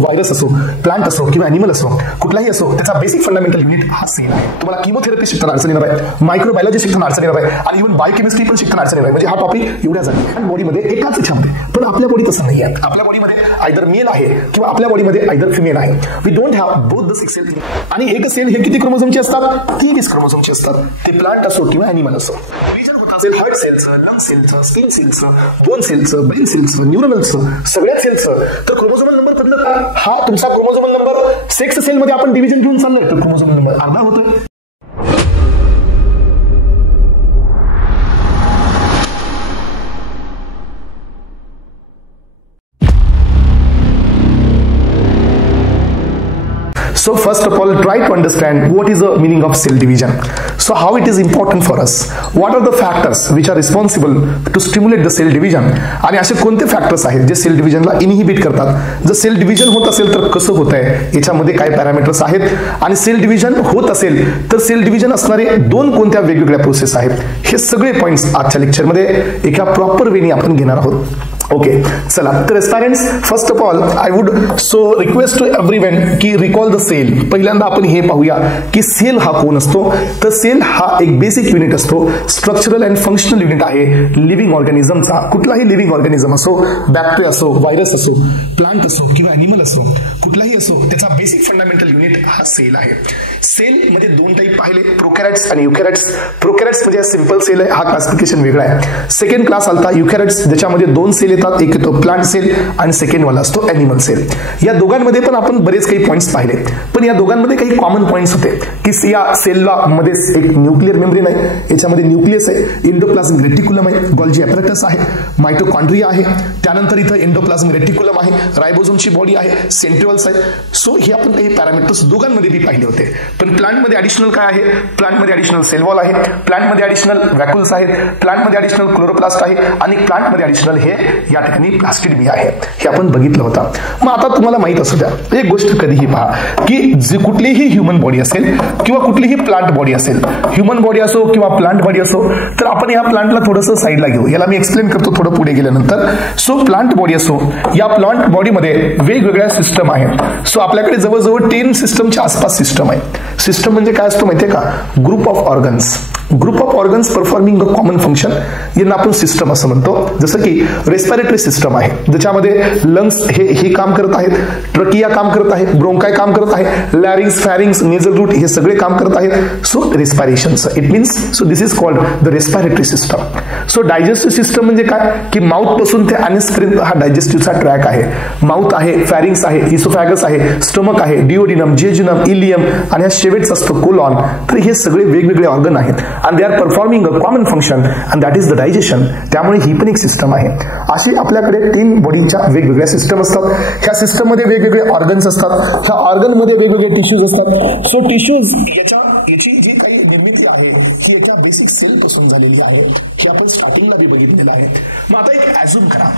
Virus असो, plant असो किंवा अॅनिमल असो, कुठलाही असो, त्याचा बेसिक फंडामेंटल युनिट हा सेल आहे. तुम्हाला किमोथेरपी शिकताना अडचण येणार आहे, मायक्रोबायोलॉजी शिकताना अडचण येणार आहे आणि इव्हन बायोकेमिस्ट्री पण शिकताना अडचण येणार आहे. म्हणजे हा टॉपिक एवढ्या जागी बॉडीमध्ये एकाच छापते, पण आपल्या बॉडीत तसं नाही आहे. आपल्या बॉडीमध्ये आयदर मेल आहे किंवा आपल्या बॉडीमध्ये आयदर फिमेल आहे. We don't have both the sex cell. आणि एक सेल हे किती क्रोमोझोमचे असतात? 23 क्रोमोझोमचे असतात. ते प्लांट असो किंवा अॅनिमल असो. असेल हार्ट सेलचं, लंग सेलचं, स्किन सेलचं, बोन सेलचं, ब्रेन सेलचं, न्यूरॉनलचं, सगळ्या सेलचं. तर क्रोमोझोमल नंबर बदलत का? हा तुमचा क्रोमोझोमल नंबर सेक्स सेलमध्ये आपण डिव्हिजन घेऊन चाललोय तर क्रोमोझोमल नंबर अर्धा होतो. So first of all, try to understand what is the meaning of cell division. So how it is important for us? What are the factors which are responsible to stimulate the cell division? आणि असे कोणते factors आहेत जे sale डिव्हिजनला inhibit करतात? जर sale division होत असेल तर कसं होत आहे, याच्यामध्ये काय पॅरामीटर्स आहेत? आणि सेल डिव्हिजन होत असेल तर सेल डिव्हिजन असणारे दोन कोणत्या वेगवेगळ्या प्रोसेस आहेत? हे सगळे पॉइंट्स आजच्या लेक्चरमध्ये एका प्रॉपर वेने आपण घेणार आहोत. ओके, चला तर students, first of all I would so request to everyone की रिकॉल द सेल. पहिल्यांदा आपण हे पाहूया की सेल हा कोण असतो. तर सेल हा एक बेसिक युनिट असतो, स्ट्रक्चरल अँड फंक्शनल युनिट आहे लिव्हिंग ऑर्गॅनिझमचा. कुठलाही लिव्हिंग ऑर्गॅनिझम असो, बॅक्टेरिया असो, व्हायरस असो, प्लांट असो किंवा अॅनिमल असो, कुठलाही असो, त्याचा बेसिक फंडामेंटल युनिट हा सेल आहे. सेल मध्ये दोन टाईप पाहिले, प्रोकॅरियोट्स आणि युकॅरियोट्स. प्रोकॅरियोट्स म्हणजे सिंपल सेल आहे, हा क्लासिफिकेशन वेगळा आहे. सेकंड क्लास आलता युकॅरियोट्स, ज्याच्यामध्ये दोन सेल येतात, एक येतो प्लांट सेल आणि सेकंड वाला असतो अॅनिमल सेल. या दोघांमध्ये पण आपण बरेच काही पॉइंट्स पाहिले, पण या दोघांमध्ये काही कॉमन पॉइंट्स होते की या सेलला मध्ये एक न्यूक्लियर मेम्ब्रेन आहे, याच्यामध्ये न्यूक्लियस आहे, एंडोप्लाझमिक रेटिक्युलम आहे, गोल्जी ॲपॅरेटस आहे, मायटोकॉन्ड्रिया आहे, त्यानंतर इथं एंडोप्लाझमिक रेटिक्युलम आहे, रायबोझोमची बॉडी आहे, सेंट्रिओल्स आहे. सो हे आपण काही पॅरामीटर्स दोघांमध्ये बी पाहिले होते. पण प्लांटमध्ये ॲडिशनल काय आहे? प्लांटमध्ये ॲडिशनल सेल वॉल आहे, प्लांटमध्ये ॲडिशनल व्हॅक्युल्स आहेत, प्लांटमध्ये ॲडिशनल क्लोरोप्लास्ट आहे आणि प्लांटमध्ये ॲडिशनल हे या ठिकाणी प्लास्टिड बी आहे. हे आपण बघितलं होतं. मग आता तुम्हाला माहित असू द्या एक गोष्ट, कधीही पहा की जी कुठलीही ह्युमन बॉडी असेल किंवा कुठलीही प्लांट बॉडी असेल, ह्युमन बॉडी असो किंवा प्लांट बॉडी असो, तर आपण या प्लांटला थोडंसं साईडला घेऊ. याला मी एक्सप्लेन करतो थोडं पुढे गेल्यानंतर. सो प्लांट बॉडी असो, या प्लांट बॉडीमध्ये वेगवेगळ्या सिस्टम आहेत. सो आपल्याकडे जवळजवळ 10 सिस्टमच्या आसपास सिस्टम आहे. सिस्टम म्हणजे काय असतो माहितीये का? Group of organs. Group of organs performing a common function, यांना आपण सिस्टम असं म्हणतो. जसं की रेस्पिरेटरी सिस्टम आहे, ज्याच्यामध्ये लंग्स हे काम करत आहेत, ट्रकिया काम करत आहे, ब्रोंकाय काम करत आहे, लॅरिंग्स, फॅरिंग्स, नेझल रूट हे सगळे काम करत आहेत. सो रेस्पिरेशनचं it means, so this is called the respiratory system. So digestive system म्हणजे काय की माउथ पासून ते अॅनस पर्यंत हा डायजेस्टिव्हचा ट्रॅक आहे. माउथ आहे, फॅरिंग्स आहे, इसोफॅगस आहे, स्टमक आहे, डिओडिनम, जेजुनम, इलियम आणि हा शेवेट्स असतो कोलॉन. तर हे सगळे वेगवेगळे ऑर्गन आहेत and they are performing a common function and that is the digestion. त्यामुळे ही पण एक सिस्टम आहे. अशी आपल्याकडे 3 बॉडीच्या वेगवेगळ्या सिस्टम असतात. ह्या सिस्टम मध्ये वेगवेगळे ऑर्गन्स असतात, ह्या ऑर्गन मध्ये वेगवेगळे टिश्यूज असतात. सो टिश्यूज याची जी काही निर्मिती आहे ती याच्या बेसिक सेल पासून झालेली आहे. हे आपण स्टार्टिंगला बी बघितलेलं आहे. मग आता एक ॲझ्युम करा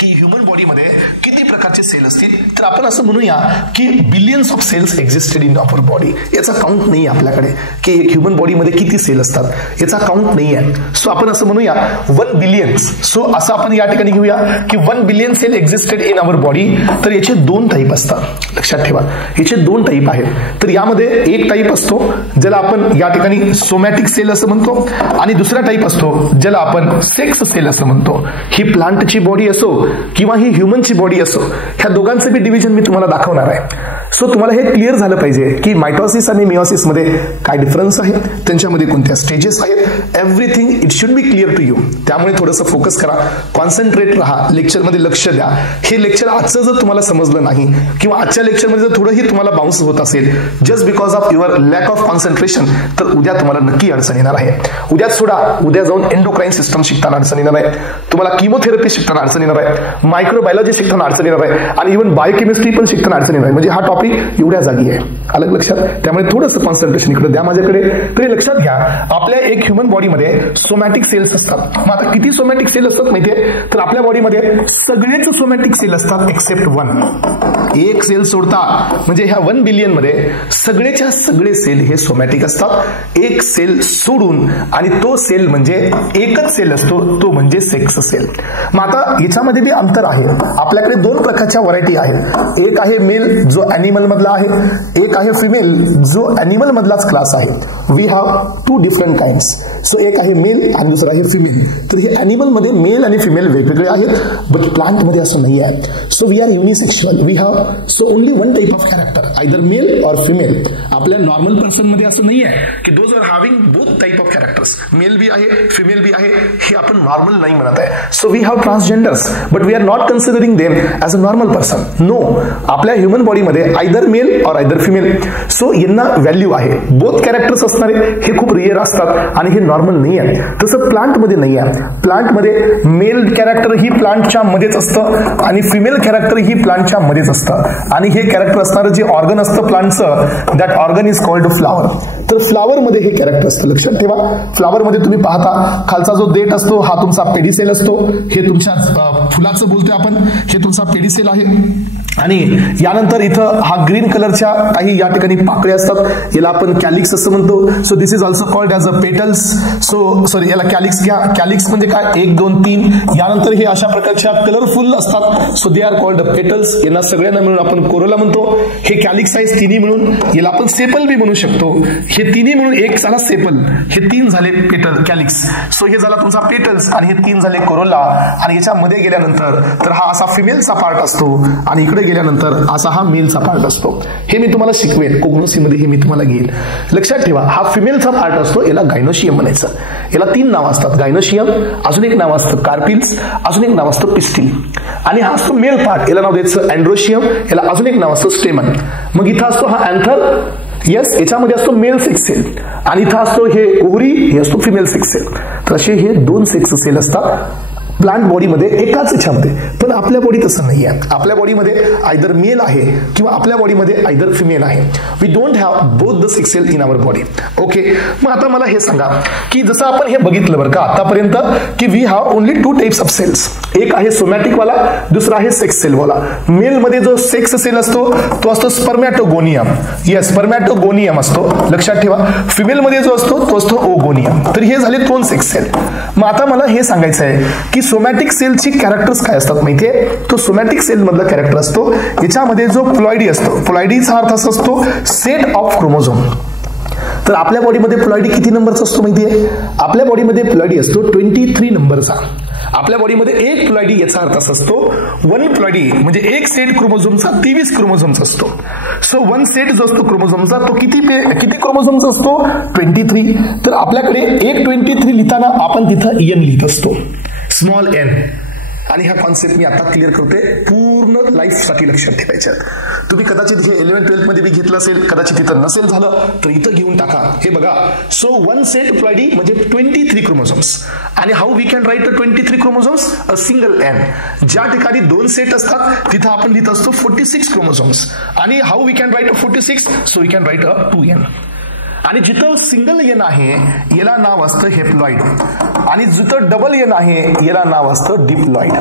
की ह्युमन बॉडीमध्ये किती प्रकारचे सेल असतील. तर आपण असं म्हणूया की billions of cells existed in our body. याचा काउंट नाही आपल्याकडे की ह्युमन बॉडीमध्ये किती सेल असतात, याचा काउंट नाही आहे. सो आपण असं म्हणूया 1 बिलियन्स. सो असं आपण या ठिकाणी घेऊया की 1 billion cell existed in our body. तर याचे 2 टाईप असतात, लक्षात ठेवा. याचे 2 टाईप आहेत. तर यामध्ये एक टाईप असतो ज्याला आपण या ठिकाणी सोमॅटिक सेल असं म्हणतो आणि दुसरा टाईप असतो ज्याला आपण सेक्स सेल असं म्हणतो. ही प्लांटची बॉडी असो किंवा ही ह्युमनची बॉडी असो, ह्या दोघांचं बी डिव्हिजन मी तुम्हाला दाखवणार आहे. सो तुम्हाला हे क्लिअर झालं पाहिजे की मायटोसिस आणि मिओसिस मध्ये काय डिफरन्स आहे, त्यांच्यामध्ये कोणत्या स्टेजेस आहेत. Everything it should be clear to you. त्यामुळे थोडंसं फोकस करा, कॉन्सन्ट्रेट राहा, लेक्चरमध्ये लक्ष द्या. हे लेक्चर आजचं जर तुम्हाला समजलं नाही किंवा आजच्या लेक्चरमध्ये जर थोडंही तुम्हाला बाउन्स होत असेल just because of your lack of concentration, तर उद्या तुम्हाला नक्की अडचण येणार आहे. उद्याच सोडा, उद्या जाऊन एंडोक्राईन सिस्टम शिकताना अडचण येणार आहे, तुम्हाला किमोथेरपी शिकताना अडचण येणार आहे, मायक्रोबायोलॉजी शिकताना अडचण येणार आहे आणि इव्हन बायोकेमिस्ट्री पण शिकताना अडचण येणार आहे. म्हणजे हा टॉपिक एवढ्या जागी आहे. अलग लक्षात. त्यामुळे थोडंसं कॉन्सन्ट्रेशन इकडे द्या माझ्याकडे. तरी लक्षात घ्या, आपल्या एक ह्युमन बॉडीमध्ये सोमॅटिक सेल्स असतात. मग आता किती सोमॅटिक सेल असतात माहितीये? तर आपल्या बॉडीमध्ये सगळेच सोमॅटिक सेल असतात एक्सेप्ट वन. एक सेल सोडता म्हणजे ह्या 1 बिलियन मध्ये सगळेच्या सगळे सेल हे सोमॅटिक असतात. एक सेल सोडून, आणि तो सेल म्हणजे एकच सेल असतो, तो म्हणजे सेक्स सेल. मग आता याच्यामध्ये बी अंतर आहे. आपल्याकडे 2 प्रकारच्या व्हरायटी आहेत. एक आहे मेल जो अॅनिमल मधला आहे, एक आहे फिमेल जो अॅनिमल मधलाच क्लास आहे. We have 2 different kinds. So एक आहे मेल आणि दुसरा आहे फिमेल. तर हे अॅनिमल मध्ये मेल आणि फिमेल वेगवेगळे आहेत, बट प्लांट मध्ये असं नाही आहे. So we are unisexual. We have so only one type of character, either male or female. आपल्या नॉर्मल पर्सन मध्ये असं नाही आहे की those are having both type of characters. Male बी आहे, फिमेल बी आहे. हे आपण नॉर्मल नाही म्हणत आहे. So we have transgenders, but we are not considering them as a normal person. No, आपल्या ह्युमन बॉडीमध्ये आयदर मेल और आयदर फिमेल. सो यांना व्हॅल्यू आहे. बोथ कॅरेक्टर्स असणारे हे खूप रिअर असतात आणि हे नॉर्मल नाही आहे. तसं प्लांटमध्ये नाही आहे. प्लांटमध्ये मेल कॅरेक्टर ही प्लांटच्या मध्येच असतं आणि फिमेल कॅरेक्टर ही प्लांटच्या मध्येच असतं. आणि हे कॅरेक्टर असणारं जे ऑर्गन असतं प्लांटचं, that organ is called flower. तर फ्लावर मध्ये हे कॅरेक्टर असतं. लक्षात ठेवा, फ्लावर मध्ये तुम्ही पाहता खालचा जो देठ असतो हा तुमचा पेडिसेल असतो. हे तुमच्या फुलाचं बोलतोय आपण, हे तुमचा पेडिसेल आहे. आणि यानंतर इथं हा ग्रीन कलरच्या काही या ठिकाणी पाकळ्या असतात, याला आपण कॅलिक्स असं म्हणतो. So this is also called as a petals. So sorry, याला कॅलिक्स घ्या. कॅलिक्स म्हणजे काय? 1 2 3. यानंतर हे अशा प्रकारच्या कलरफुल असतात. So they are called petals. यांना सगळ्यांना मिळून आपण कोरोला म्हणतो. हे कॅलिक्स आहे तिन्ही मिळून. याला आपण सेपल बी म्हणू शकतो. हे तिन्ही मिळून एक झाला सेपल. हे 3 झाले पेटल कॅलिक्स. सो हे झाला तुमचा पेटल्स आणि हे 3 झाले कोरोला. आणि याच्यामध्ये गेल्यानंतर तर हा असा फिमेलचा पार्ट असतो आणि इकडे गेल्यानंतर असा हा मेलचा पार्ट असतो. हे मी तुम्हाला शिकवेन कोग्नोसीमध्ये, हे मी तुम्हाला घेईल. लक्षात ठेवा, हा फिमेलचा पार्ट असतो, याला गायनोशियम म्हणायचं. याला 3 नावं असतात. गायनोशियम, अजून एक नाव असतं कार्पिल्स, अजून एक नाव असतं पिस्टिल. आणि हा असतो मेल पार्ट, याला नाव द्यायचं अँड्रोशियम. याला अजून एक नाव असतं स्टेमन. मग इथं असतो हा अँथर. येस, याच्यामध्ये असतो मेल सेक्स सेल. आणि इथं असतो हे ओव्हरी, हे असतो फिमेल सेक्स सेल. तर असे हे 2 सेक्स सेल असतात प्लांट बॉडीमध्ये एकाच याच्यामध्ये. पण आपल्या बॉडी तसं नाही आहे. आपल्या बॉडीमध्ये आयदर मेल आहे किंवा आपल्या बॉडीमध्ये आयदर फिमेल आहे. We don't have both the sex cell in our body. Okay, मग आता मला हे सांगा की जसं आपण हे बघितलं बरं का आतापर्यंत की we have only 2 types of cells. एक आहे सोमॅटिक वाला, दुसरा आहे सेक्स सेल वाला. मेल मध्ये जो सेक्स सेल असतो तो असतो स्पर्मॅटोगोनियम. येस, स्पर्मॅटोगोनियम असतो, लक्षात ठेवा. फिमेल मध्ये जो असतो तो असतो ओगोनियम. तर हे झाले 2 सेक्स सेल. मग आता मला हे सांगायचं आहे की सोमॅटिक सेलची कॅरेक्टर्स काय असतात माहितीये? तो सोमॅटिक सेल मधला कॅरेक्टर असतो याच्यामध्ये जो प्लॉइडी असतो. प्लॉइडीचा अर्थ असा असतो सेट ऑफ क्रोमोझोम. तर आपल्या बॉडीमध्ये प्लॉइडी किती नंबरचा असतो माहितीये? आपल्या बॉडीमध्ये प्लॉइडी असतो 23 नंबरचा. आपल्या बॉडीमध्ये एक प्लॉइडी याचा अर्थ असा असतो 1 प्लॉइडी म्हणजे एक सेट क्रोमोझोमचा 23 क्रोमोझोमचा असतो. सो 1 सेट जो असतो क्रोमोझोमचा तो किती क्रोमोझोमचा असतो? 23. तर आपल्याकडे एक 23 लिहिताना आपण तिथं एन लिहित असतो, स्मॉल एन. आणि हा कॉन्सेप्ट मी आता क्लिअर करते, पूर्ण लाईफ साठी लक्षात ठेवायचं. तुम्ही कदाचित हे 11-12 मध्ये बी घेतलं असेल, कदाचित इथं नसेल झालं तर इथं घेऊन टाका. हे बघा, सो 1 सेट प्लॉइडी म्हणजे 23 क्रोमोझोम्स. आणि how we can write 23 chromosomes? A single N. ज्या ठिकाणी 2 सेट असतात तिथं आपण लिहित असतो 46 क्रोमोझोम्स. आणि how we can write 46? So we can write 2n. आणि जिथं सिंगल एन आहे याला नाव असतं हेप्लॉइड. आणि जिथं डबल एन आहे याला नाव असतं डिप्लॉइड.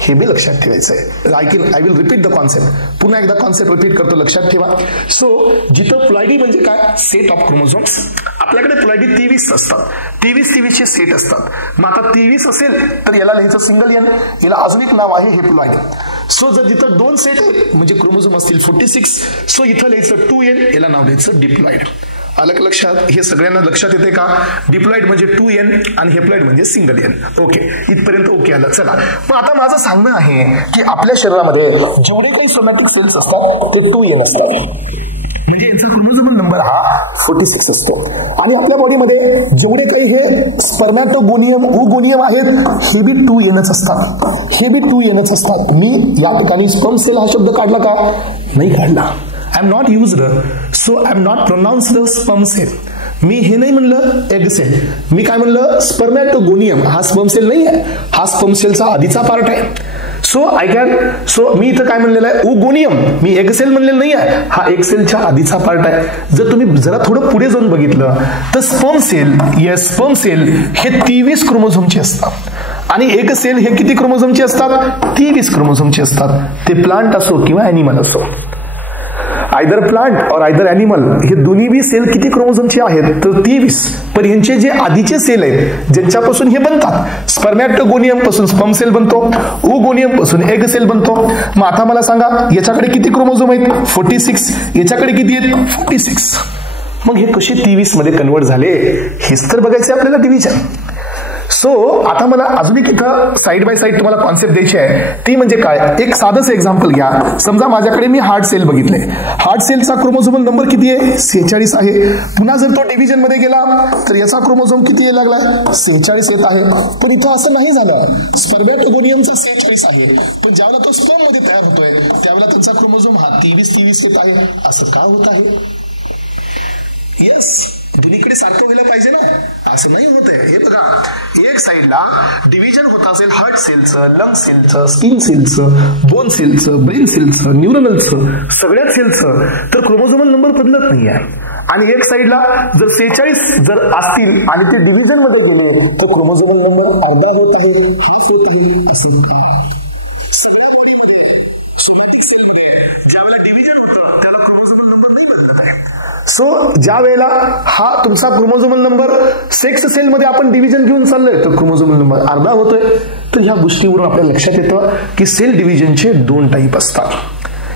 हे बी लक्षात ठेवायचं आहे. I will repeat the concept. पुन्हा एकदा कॉन्सेप्ट रिपीट करतो, लक्षात ठेवा. सो जिथं प्लॉइडी म्हणजे काय? Set of chromosomes. आपल्याकडे प्लॉइडी 23 असतात. 23 चे सेट असतात. मग आता 23 असेल तर याला लिहायचं सिंगल एन. याला अजून एक नाव आहे हेप्लॉइड. सो जर जिथं 2 सेट म्हणजे क्रोमोझोम असतील 46, सो इथं लिहायचं 2n. याला नाव द्यायचं डिप्लॉइड. अलग लक्षात, हे सगळ्यांना लक्षात येते का? डिप्लॉइड म्हणजे 2n आणि हेप्लॉइड म्हणजे सिंगल एन. ओके, इथपर्यंत ओके आलं. चला, पण आता माझं सांगणं आहे की आपल्या शरीरामध्ये जेवढे काही सोमॅटिक सेल्स असतात ते 2n असतात. म्हणजे यांचा क्रोमोझोमल नंबर हा 46 असतो. आणि आपल्या बॉडीमध्ये जेवढे काही हे स्पर्मॅटोगोनियम, ओगोनियम आहेत हे बी 2nच असतात. हे बी 2nच असतात. मी या ठिकाणी स्पर्म सेल हा शब्द काढला का? नाही काढला. I am not used, so I am not pronounced the sperm cell. मी हे नाही म्हणलं एग सेल, मी काय म्हणलं स्पर्मॅटोगोनियम. हा स्पर्म सेल नाही आहे, हा स्पर्म सेलचा आधीचा पार्ट आहे. सो मी इथं काय म्हणलेलं आहे ओगोनियम, मी एग सेल म्हणलेलं नाही आहे, हा एग सेलच्या आधीचा पार्ट आहे. जर तुम्ही जरा थोडं पुढे जाऊन बघितलं तर स्पर्म सेल हे 23 क्रोमोझोमचे असतात आणि एग सेल हे किती क्रोमोझोमचे असतात? 23 क्रोमोझोमचे असतात. ते प्लांट असो किंवा ॲनिमल असो, आयदर प्लांट और आयदर ॲनिमल, हे दोन्ही बी सेल किती क्रोमोझोमचे आहेत? तर 23. पण यांचे जे आधीचे सेल आहेत ज्यांच्यापासून हे बनतात, स्पर्मॅटोगोनियम पासून स्पर्म सेल बनतो, ओगोनियम पासून एग सेल बनतो. मग आता मला सांगा याच्याकडे किती क्रोमोझोम आहेत? 46. याच्याकडे किती आहेत? 46. मग हे कसे 23 मध्ये कन्वर्ट झाले हेच तर बघायचे आपल्याला डिव्हिजन. सो आता मला अजून एक इथं साईड बाय साईड तुम्हाला कॉन्सेप्ट द्यायची आहे, ती म्हणजे काय? एक साधंच एक्झाम्पल घ्या. समजा माझ्याकडे मी हार्ट सेल बघितले, हार्ट सेलचा क्रोमोझोमल नंबर किती आहे? 46 आहे. पुन्हा जर तो डिव्हिजन मध्ये गेला तर याचा क्रोमोझोम किती यायला लागलाय? 46 येत आहे. पण इथं असं नाही झालं, स्पर्मॅटोगोनियमचा 46 आहे, पण ज्यावेळेला तो स्पर्म मध्ये तयार होतोय त्यावेळेला त्यांचा क्रोमोझोम हा 23 येत आहे. असं का होत आहे? यस, दोन्हीकडे सारखं व्हायला पाहिजे ना, असं नाही होत आहे. हे बघा, एक साईडला डिव्हिजन होत असेल हार्ट सेलचं, लंग सेलचं, स्किन सेलचं, बोन सेलचं, ब्रेन सेलचं, न्यूरनलचं, सगळ्याच सेलचं, तर क्रोमोझोमल नंबर बदलत नाहीये. आणि एक साईडला जर 46 जर असतील आणि ते डिव्हिजन मध्ये गेले तर क्रोमोझोमल नंबर अर्धा होत आहे, हाफ होत आहे. ज्यावेळेला डिव्हिजन होतं त्याला क्रोमोझोमल नंबर नाही बदलत आहे. सो ज्या वेळेला हा तुमचा क्रोमोझोमल नंबर सेक्स सेल मध्ये आपण डिव्हिजन घेऊन चाललोय तर क्रोमोझोमल नंबर अर्धा होतोय. तर ह्या गोष्टीवरून आपल्या लक्षात येतं की सेल डिव्हिजनचे 2 टाईप असतात.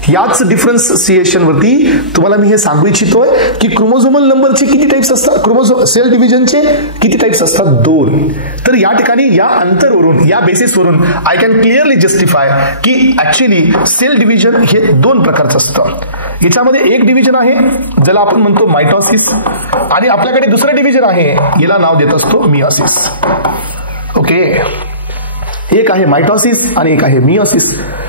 याच डिफरन्सिएशन वरती तुम्हाला मी हे सांगू इच्छितोय की क्रोमोझोमल नंबरचे किती टाइप्स असतात, सेल डिव्हिजनचे किती टाइप्स असतात? 2. तर या ठिकाणी या अंतरवरून, या बेसिसवरून आय कॅन क्लिअरली जस्टिफाय की ऍक्च्युअली सेल डिव्हिजन हे 2 प्रकारचं असतं. याच्यामध्ये एक डिव्हिजन आहे ज्याला आपण म्हणतो मायटॉसिस, आणि आपल्याकडे दुसरं डिव्हिजन आहे याला नाव देत असतो मियोसिस. ओके, एक आहे मायटॉसिस आणि एक आहे मियोसिस.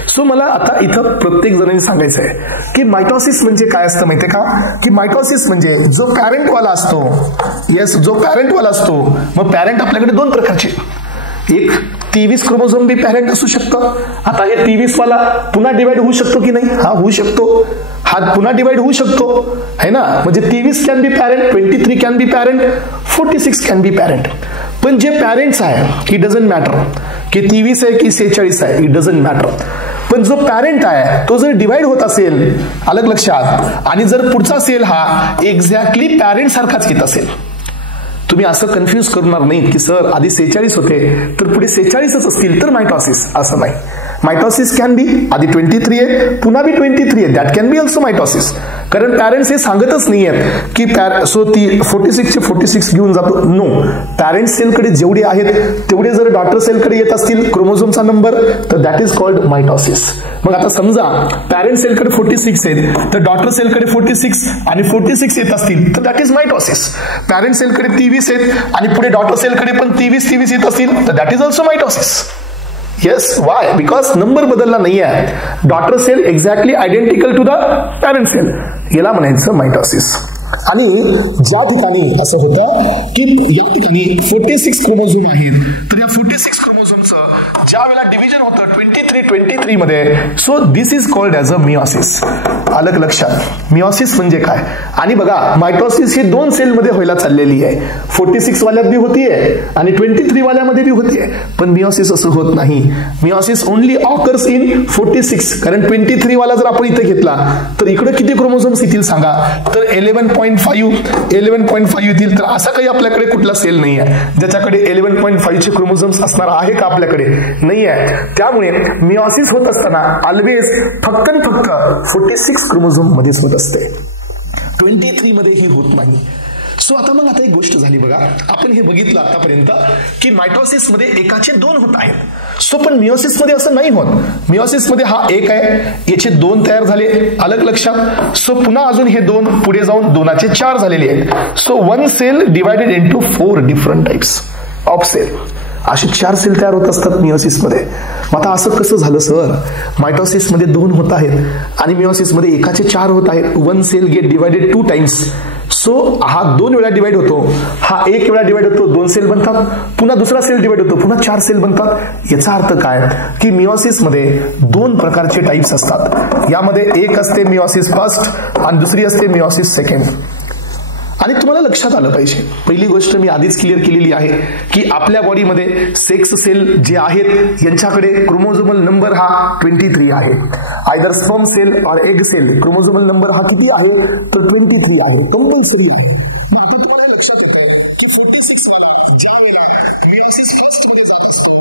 सो मला आता इथं प्रत्येक जणांनी सांगायचं आहे की मायटॉसिस म्हणजे काय असतं माहितीये का? की मायटॉसिस म्हणजे जो पॅरेंट वाला असतो, येस, जो पॅरेंट वाला असतो. मग पॅरेंट आपल्याकडे 2 प्रकारचे, एक 23 क्रोमोझोम बी पॅरेंट असू शकतं. आता हे 23 वाला पुन्हा डिवाइड होऊ शकतो की नाही? हा होऊ शकतो, हा पुन्हा डिवाइड होऊ शकतो, है ना? म्हणजे 23 can be parent, 23 can be parent, 46 can be parent. पण जे पॅरेंट्स आहे इट डझंट मॅटर की 23 आहे की 46 आहे, इट डझंट मॅटर. पण जो पॅरेंट आहे तो जर डिवाइड होत असेल, अलग लक्षात, आणि जर पुढचा सेल हा एक्झॅक्टली पॅरेंट सारखाच येत असेल, तुम्ही असं कन्फ्युज करणार नाही की सर आधी 46 होते तर पुढे 46च असतील तर मायटॉसिस, असं नाही. मायटॉसिस कॅन बी आधी 23 आहे पुन्हा बी 23 आहे, that can be also mitosis. कारण पॅरेंट्स हे सांगतच नाही आहेत की सो ती 46 चे 46 घेऊन जातो. नो, पॅरेंट सेलकडे जेवढे आहेत तेवढे जर डॉटर सेलकडे येत असतील क्रोमोझोमचा नंबर तर दॅट इज कॉल्ड मायटॉसिस. मग आता समजा पॅरेंट सेलकडे 46 आहेत तर डॉटर सेलकडे 46 आणि 46 येत असतील तर दॅट इज मायटॉसिस. पॅरेंट सेलकडे 23 आहेत आणि पुढे डॉटर सेलकडे पण 23 येत असतील तर that is also mitosis. Yes, why? Because number बदलला नाही आहे. Daughter cell exactly identical to the parent cell, याला म्हणायचं मायटॉसिस. आणि ज्या ठिकाणी असं होतं की या ठिकाणी 46 क्रोमोझोम आहेत तर या 46 क्रोमोझोमचं ज्या वेळेला डिव्हिजन होतं 23 मध्ये, so this is called as a meiosis. अलग लक्षात, मियोसिस म्हणजे काय? आणि बघा मायटॉसिस ही 2 सेलमध्ये व्हायला चाललेली आहे. 46 वाल्यात बी होतीये आणि 23 वाल्यामध्ये बी होतीये, पण मियोसिस असं होत नाही. Meiosis only occurs in 46. कारण 23 वाला जर आपण इथे घेतला तर इकडे किती क्रोमोझोम्स येतील सांगा? तर 11.5 येतील. तर असा काही आपल्याकडे कुठला सेल नाही आहे ज्याच्याकडे 11.5 चे क्रोमोझोम्स असणार आहे का? आपल्याकडे नाही आहे. त्यामुळे मियोसिस होत असताना ऑलवेज फक्त 46 क्रोमोझोम मध्येच होत असते, 23 मध्ये ही होत नाही. सो आता मग आता एक गोष्ट झाली बघा, आपण हे बघितलं आतापर्यंत की मायटॉसिस मध्ये एकाचे 2 होत आहेत. सो पण मियोसिस मध्ये असं नाही होत. मियोसिस मध्ये हा 1 आहे, याचे 2 तयार झाले, अलग लक्षात. सो पुन्हा अजून हे 2 पुढे जाऊन 2चे 4 झालेले आहेत. So 1 cell divided into 4 different types of cell. असे 4 सेल तयार होत असतात मियोसिस मध्ये. मग आता असं कसं झालं सर? मायटॉसिस मध्ये 2 होत आहेत आणि मियोसिस मध्ये एकाचे 4 होत आहेत. 1 cell get divided 2 times. So हा 2 वेळा डिवाइड होतो, हा 1 वेळा डिवाइड होतो, 2 सेल बनतात, पुन्हा दुसरा सेल डिवाइड होतो, पुन्हा 4 सेल बनतात. याचा अर्थ काय की मिओसिस मध्ये 2 प्रकारचे टाइप्स असतात. यामध्ये एक असते मिओसिस फर्स्ट आणि दुसरी असते मिओसिस सेकंड. आणि तुम्हाला लक्षात आलं पाहिजे, पहिली गोष्ट मी आधीच क्लिअर केलेली आहे की आपल्या बॉडीमध्ये सेक्स सेल जे आहेत यांच्याकडे क्रोमोझोमल नंबर हा 23 आहे. आयदर स्पर्म सेल और एग सेल क्रोमोझोमल नंबर हा किती आहे तर 23 आहे, कंपल्सरी आहे. आता तुम्हाला लक्षात येत आहे की 46 वाला ज्या वेळेला मिओसिस फर्स्ट मध्ये जात असतो,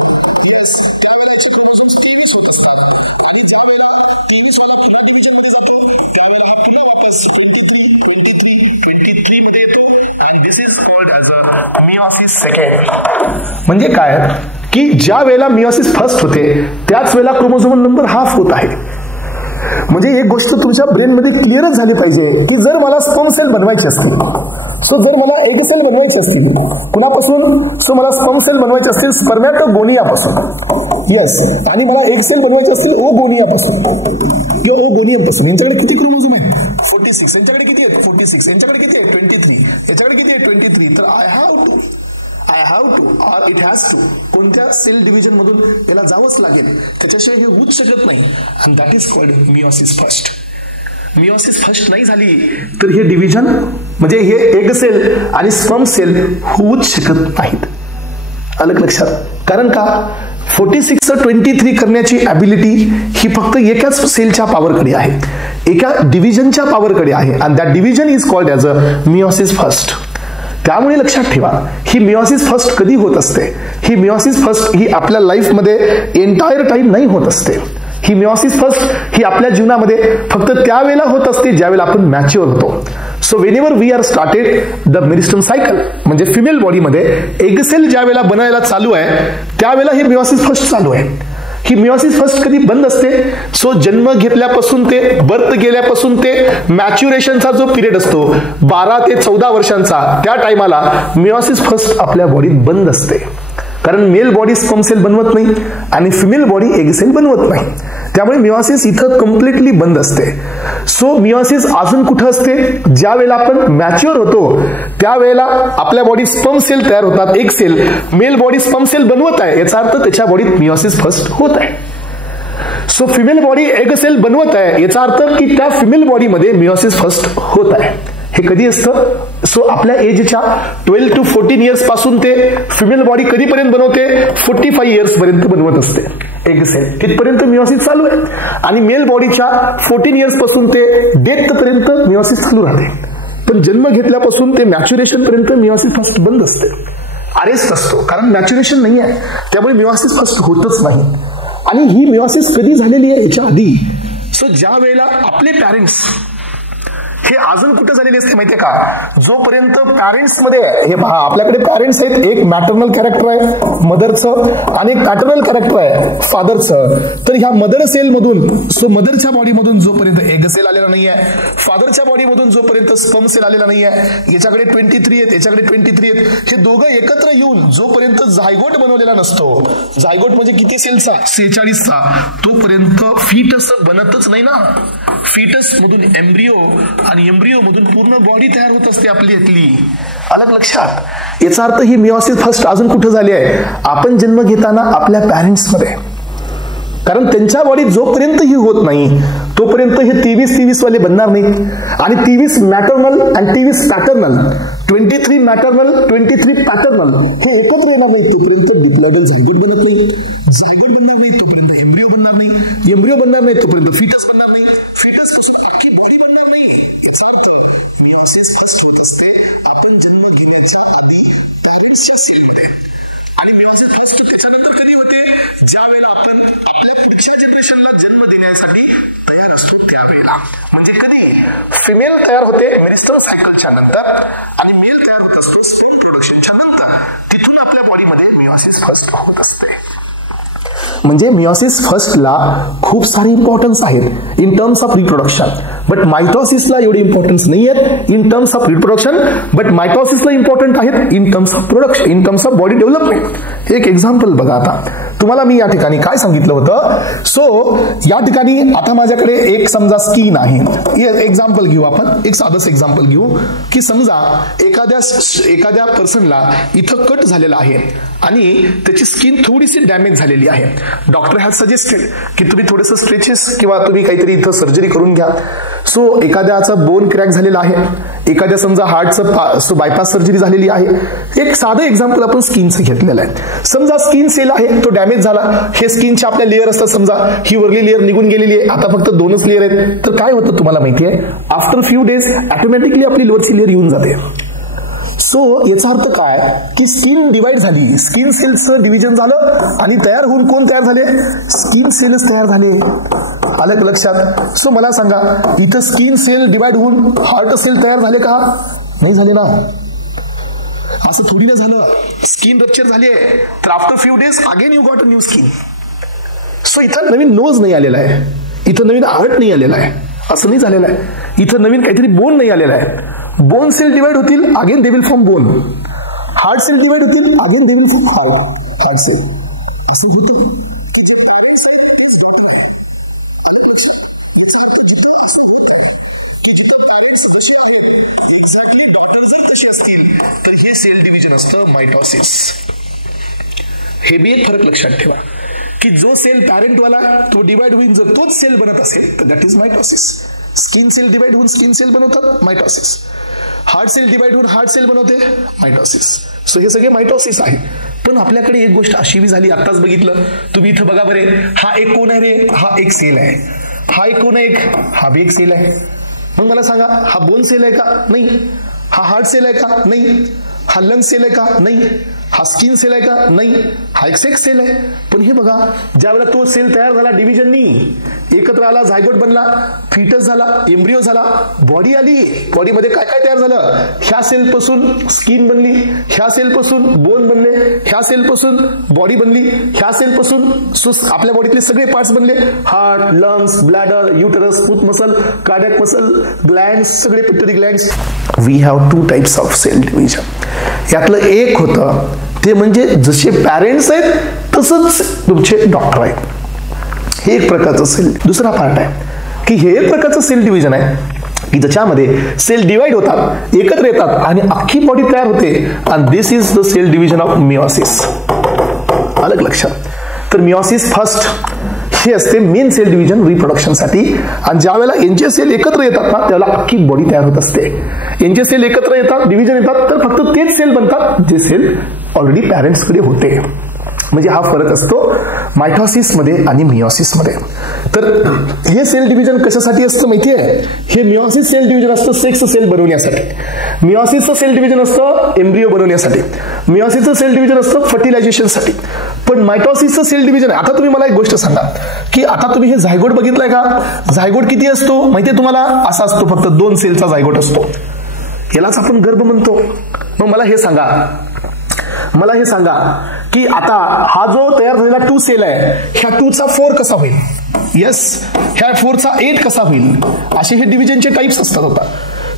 यस, त्यावेळेला याचे क्रोमोझोम्स 23 होत असतात. आणि ज्या वेळेला 23 वाला पुन्हा डिव्हिजन मध्ये जातो त्यावेळेला हा पुन्हा वापस 23 मध्ये येतो. आणि this is called as a meiosis second. म्हणजे काय की ज्या वेळेला मिओसिस फर्स्ट होते त्याच वेळेला क्रोमोझोमल नंबर हाफ होत आहे. म्हणजे एक गोष्ट तुमच्या ब्रेन मध्ये क्लिअरच झाली पाहिजे की जर मला स्पर्म सेल बनवायची असतील, सो जर मला एग सेल बनवायची असतील कुणापासून, सो मला स्पर्म सेल बनवायचे असतील स्पर्मॅटोगोनियापासून, यस, आणि मला एग सेल बनवायचे असतील ओगोनियापासून किंवा ओगोनियमपासून. यांच्याकडे किती क्रोमोझोम आहेत 46, यांच्याकडे किती आहेत 46, यांच्याकडे किती आहेत 23, याच्याकडे किती आहेत 23. तर आय हॅव टू और इट हॅज टू कोणत्या सेल डिव्हिजन मधून त्याला जावंच लागेल, त्याच्याशिवाय हे होऊच शकत नाही. And that is called meiosis first. Meiosis first नाही झाली तर हे डिव्हिजन म्हणजे हे एग सेल आणि स्पर्म सेल होऊच शकत नाहीत. अलग लक्षात. कारण का 46 23 करण्याची ॲबिलिटी ही फक्त एकाच सेलच्या पॉवरकडे आहे, एका डिव्हिजनच्या पॉवरकडे आहे. And that division is called as a meiosis first. त्यामुळे लक्षात ठेवा ही मिओसिस फर्स्ट कधी होत असते, ही मिओसिस फर्स्ट ही आपल्या लाईफमध्ये एंटायर टाइम नाही होत असते. ही मिओसिस फर्स्ट ही आपल्या जीवनामध्ये फक्त त्यावेळेला होत असते ज्यावेळेला आपण मॅच्युअर होतो. So whenever we are started the meristem cycle, म्हणजे फिमेल बॉडीमध्ये एग सेल ज्या वेळेला बनायला चालू आहे त्यावेळेला हे मिओसिस फर्स्ट चालू आहे. ही मिओसिस फर्स्ट कधी बंद असते, सो जन्म घेतल्यापासून ते बर्थ गेल्यापासून ते मॅच्युरेशनचा जो पिरियड असतो 12 ते 14 वर्षांचा, त्या टायमाला मिओसिस फर्स्ट आपल्या बॉडीत बंद असते. कारण मेल बॉडी स्पर्म सेल बनवत नाही आणि फिमेल बॉडी एग सेल बनवत नाही. त्यामुळे मिओसिस इथं कम्प्लिटली बंद असते. सो मिओसिस अजून कुठं असते, ज्या वेळेला आपण मॅच्युअर होतो त्यावेळेला आपल्या बॉडीत स्पर्म सेल तयार होतात, एक cell male body sperm cell बनवत आहे, याचा अर्थ त्याच्या बॉडीत मिओसिस फर्स्ट होत आहे. So female body egg cell बनवत आहे याचा अर्थ की त्या फिमेल बॉडीमध्ये मिओसिस फर्स्ट होत आहे. हे कधी असतं, सो आपल्या एजच्या 12 to 14 इयर्स पासून ते फिमेल बॉडी कधीपर्यंत बनवते 45 इयर्स पर्यंत बनवत असते एग सेल, तिथपर्यंत मिओसिस चालू आहे. आणि मेल बॉडीच्या 14 इयर्स पासून ते डेथ पर्यंत मिओसिस चालू राहते. पण जन्म घेतल्यापासून ते मॅच्युरेशन पर्यंत मिओसिस फर्स्ट बंद असते, अरेस्ट असतो, कारण मॅच्युरेशन नाही आहे, त्यामुळे मिओसिस फर्स्ट होतच नाही. आणि ही मिओसिस कधी झालेली आहे याच्या आधी, सो ज्या वेळेला आपले पॅरेंट्स हे अजून कुठे झालेले असते माहितीये का, जोपर्यंत पॅरेंट्स मध्ये हे पहा आपल्याकडे पॅरेंट्स आहेत, एक मॅटर्नल कॅरेक्टर आहे मदरचं आणि एक पॅटर्नल कॅरेक्टर आहे फादरचं. तर ह्या मदर सेल मधून, सो मदरच्या बॉडीमधून जोपर्यंत एग सेल आलेला नाहीये, फादरच्या बॉडीमधून जोपर्यंत स्पर्म सेल आलेला नाहीये, याच्याकडे 23 आहेत, याच्याकडे 23 आहेत, हे दोघं एकत्र येऊन जोपर्यंत झायगोट बनवलेला नसतो, झायगोट म्हणजे किती सेलचा 46चा, तोपर्यंत फीटस बनतच नाही ना. फीटस मधून एम्ब्रिओ आणि एम्ब्रिओ मधून पूर्ण बॉडी तयार होत असते आपली यातली. अलग लक्षात. याचा अर्थ ही मिओसिस फर्स्ट अजून कुठे झाली आहे, आपण जन्म घेताना आपल्या पॅरेंट्स मध्ये. कारण त्यांच्या बॉडीत जोपर्यंत ही होत नाही तोपर्यंत हे 23 वाले बनणार नाही. आणि 23 मॅटर्नल आणि 23 पॅटर्नल, 23 मॅटर्नल 23 पॅटर्नल हे एकत्र येणार नाही तोपर्यंत डिप्लॉयबल झायगोट बनत नाही. झायगोट बनणार नाही तोपर्यंत एम्ब्रिओ बनणार नाही, एम्ब्रिओ बनणार नाही तोपर्यंत फीटस बनणार नाही, फीटस पासून अख्खी बॉडी बनणार नाही. याचा अर्थ मिओसिस फर्स्ट होत असते आपण जन्म घेण्याच्या आधी पॅरेंट्सच्या सेलमध्ये. आणि मिओसिस फर्स्ट त्याच्यानंतर कधी होते, ज्या वेळेला आपण आपल्या पुढच्या जनरेशनला जन्म देण्यासाठी तयार असतो त्यावेळेला. म्हणजे कधी फिमेल तयार होते मेरिस्टम सायकलच्या नंतर आणि मेल तयार होत असतो स्पर्म प्रोडक्शनच्या नंतर. तिथून आपल्या बॉडीमध्ये मिओसिस फर्स्ट होत असते. म्हणजे मिओसिस फर्स्टला खूप सारे इम्पॉर्टन्स आहेत in terms of reproduction. But मायटॉसिसला एवढी इम्पॉर्टन्स नाही आहेत in terms of reproduction, but मायटॉसिसला इम्पॉर्टंट आहेत in terms of production, in terms of body development. एक एक्झाम्पल बघा. आता तुम्हाला मी या ठिकाणी काय सांगितलं होतं. सो या ठिकाणी आता माझ्याकडे एक समजा स्किन आहे. एक्झाम्पल घेऊ आपण, एक साधंच एक्झाम्पल घेऊ की समजा एखाद्या पर्सनला इथं कट झालेला आहे आणि त्याची स्किन थोडीशी डॅमेज झालेली आहे. डॉक्टर हॅज सजेस्टेड की तुम्ही थोडंसं स्ट्रेचेस किंवा तुम्ही काहीतरी इथं सर्जरी करून घ्या. सो एखाद्याचं बोन क्रॅक झालेला आहे, एखाद्या समजा हार्टचं बायपास सर्जरी झालेली आहे. एक साधं एक्झाम्पल आपण स्किनचं घेतलेलं आहे. समजा स्किन सेल आहे तो डॅमेज झाला. हे स्किनचे आपल्या लेअर असतात. समजा ही वरली लेअर निघून गेलेली आहे, आता फक्त 2च लेअर आहेत. तर काय होतं तुम्हाला माहितीये, आफ्टर फ्यू डेज ऑटोमॅटिकली आपली लोअरची लेअर येऊन जाते. सो याचा अर्थ काय की स्किन डिवाइड झाली, स्किन सेल्सचं डिव्हिजन झालं आणि तयार होऊन कोण तयार झाले, स्किन सेल्स तयार झाले. आलं लक्षात. सो मला सांगा इथं स्किन सेल डिवाइड होऊन हार्ट सेल तयार झाले का, नाही झाले ना. असं थोडी ना झालं. स्किन रप्चर झाली आहे तर after few days again you got a new skin. So इथं नवीन नोज नाही आलेला आहे, इथं नवीन हार्ट नाही आलेला आहे, असं नाही झालेलं आहे. इथं नवीन काहीतरी बोन नाही आलेला आहे. बोन सेल डिवाइड होतील, again they will form bone. Heart cell divide होतील, again they will form heart cell. Exactly daughter जर तसे असतील तर हे सेल डिव्हिजन असतं मायटॉसिस. हे बी एक फरक लक्षात ठेवा की जो सेल पॅरेंटवाला तो डिवाइड होईल, जर तोच सेल बनत असेल तर that is mitosis. Skin cell divide होऊन स्किन सेल बनवतात, मायटॉसिस. हार्ट सेल डिवाइड होऊन हार्ट सेल बनवते, मायटॉसिस. सो हे सगळे मायटॉसिस आहे. पण आपल्याकडे एक गोष्ट अशी बी झाली, आत्ताच बघितलं तुम्ही इथं बघा बरे. हा एक कोण आहे रे, हा एक सेल आहे. हा एक कोण आहे, हा बी एक सेल आहे. मग मला सांगा हा बोन सेल आहे का, नाही. हा हार्ट सेल आहे का, नाही. हा लंग सेल आहे का, नाही. हा स्किन सेल आहे का, नाही. हा एक सेक्स सेल आहे. पण हे बघा ज्यावेळेला तो सेल तयार झाला डिव्हिजननी, एकत्र आला, झायगोट बनला, फिटस झाला, एम्ब्रिओ झाला, बॉडी आली. बॉडीमध्ये काय काय तयार झालं, ह्या सेल पासून स्किन बनली, ह्या सेल पासून बोन बनले, ह्या सेल पासून बॉडी बनली, ह्या सेल पासून आपल्या बॉडीतले सगळे पार्ट्स बनले. Heart, lungs, bladder, uterus, foot muscle, cardiac muscle, glands, सगळे pituitary glands. We have 2 types of cell division. यातलं एक होतं ते म्हणजे जसे पॅरेंट्स आहेत तसंच तुमचे डॉक्टर आहेत. हे एक प्रकारचं सेल. दुसरा पार्ट आहे की हे एक प्रकारचं सेल डिव्हिजन आहे की ज्याच्यामध्ये सेल डिवाइड होतात, एकत्र येतात आणि अख्खी बॉडी तयार होते. आणि this is the cell division of meiosis. अलग लक्षात. तर मिओसिस फर्स्ट हे असते मेन सेल डिव्हिजन रिप्रोडक्शनसाठी. आणि ज्या वेळेला यांचे सेल एकत्र येतात ना त्यावेळेला अख्खी बॉडी तयार होत असते. यांचे सेल एकत्र येतात, डिव्हिजन येतात तर फक्त तेच सेल बनतात जे सेल ऑलरेडी पॅरेंट्सकडे होते. म्हणजे हा फरक असतो मायटॉसिस मध्ये आणि मिओसिस मध्ये. तर हे सेल डिव्हिजन कशासाठी असतं माहितीये, हे मिओसिस सेल डिव्हिजन असतं सेक्स सेल बनवण्यासाठी. मिओसिसचं सेल डिव्हिजन असतं एम्ब्रिओ बनवण्यासाठी. मिओसिसचं सेल डिव्हिजन असतं फर्टिलायझेशनसाठी. पण मायटॉसिसचं सेल डिव्हिजन, आता तुम्ही मला एक गोष्ट सांगा की आता तुम्ही हे झायगोट बघितलंय का, झायगोट किती असतो माहितीये तुम्हाला, असा असतो फक्त 2 सेलचा झायगोट असतो. यालाच आपण गर्भ म्हणतो. मग मला हे सांगा की आता हा जो तयार झालेला 2 सेल आहे, ह्या 2चा 4 कसा होईल, येस, ह्या 4चा 8 कसा होईल, असे हे डिव्हिजनचे टाइप्स असतात आता.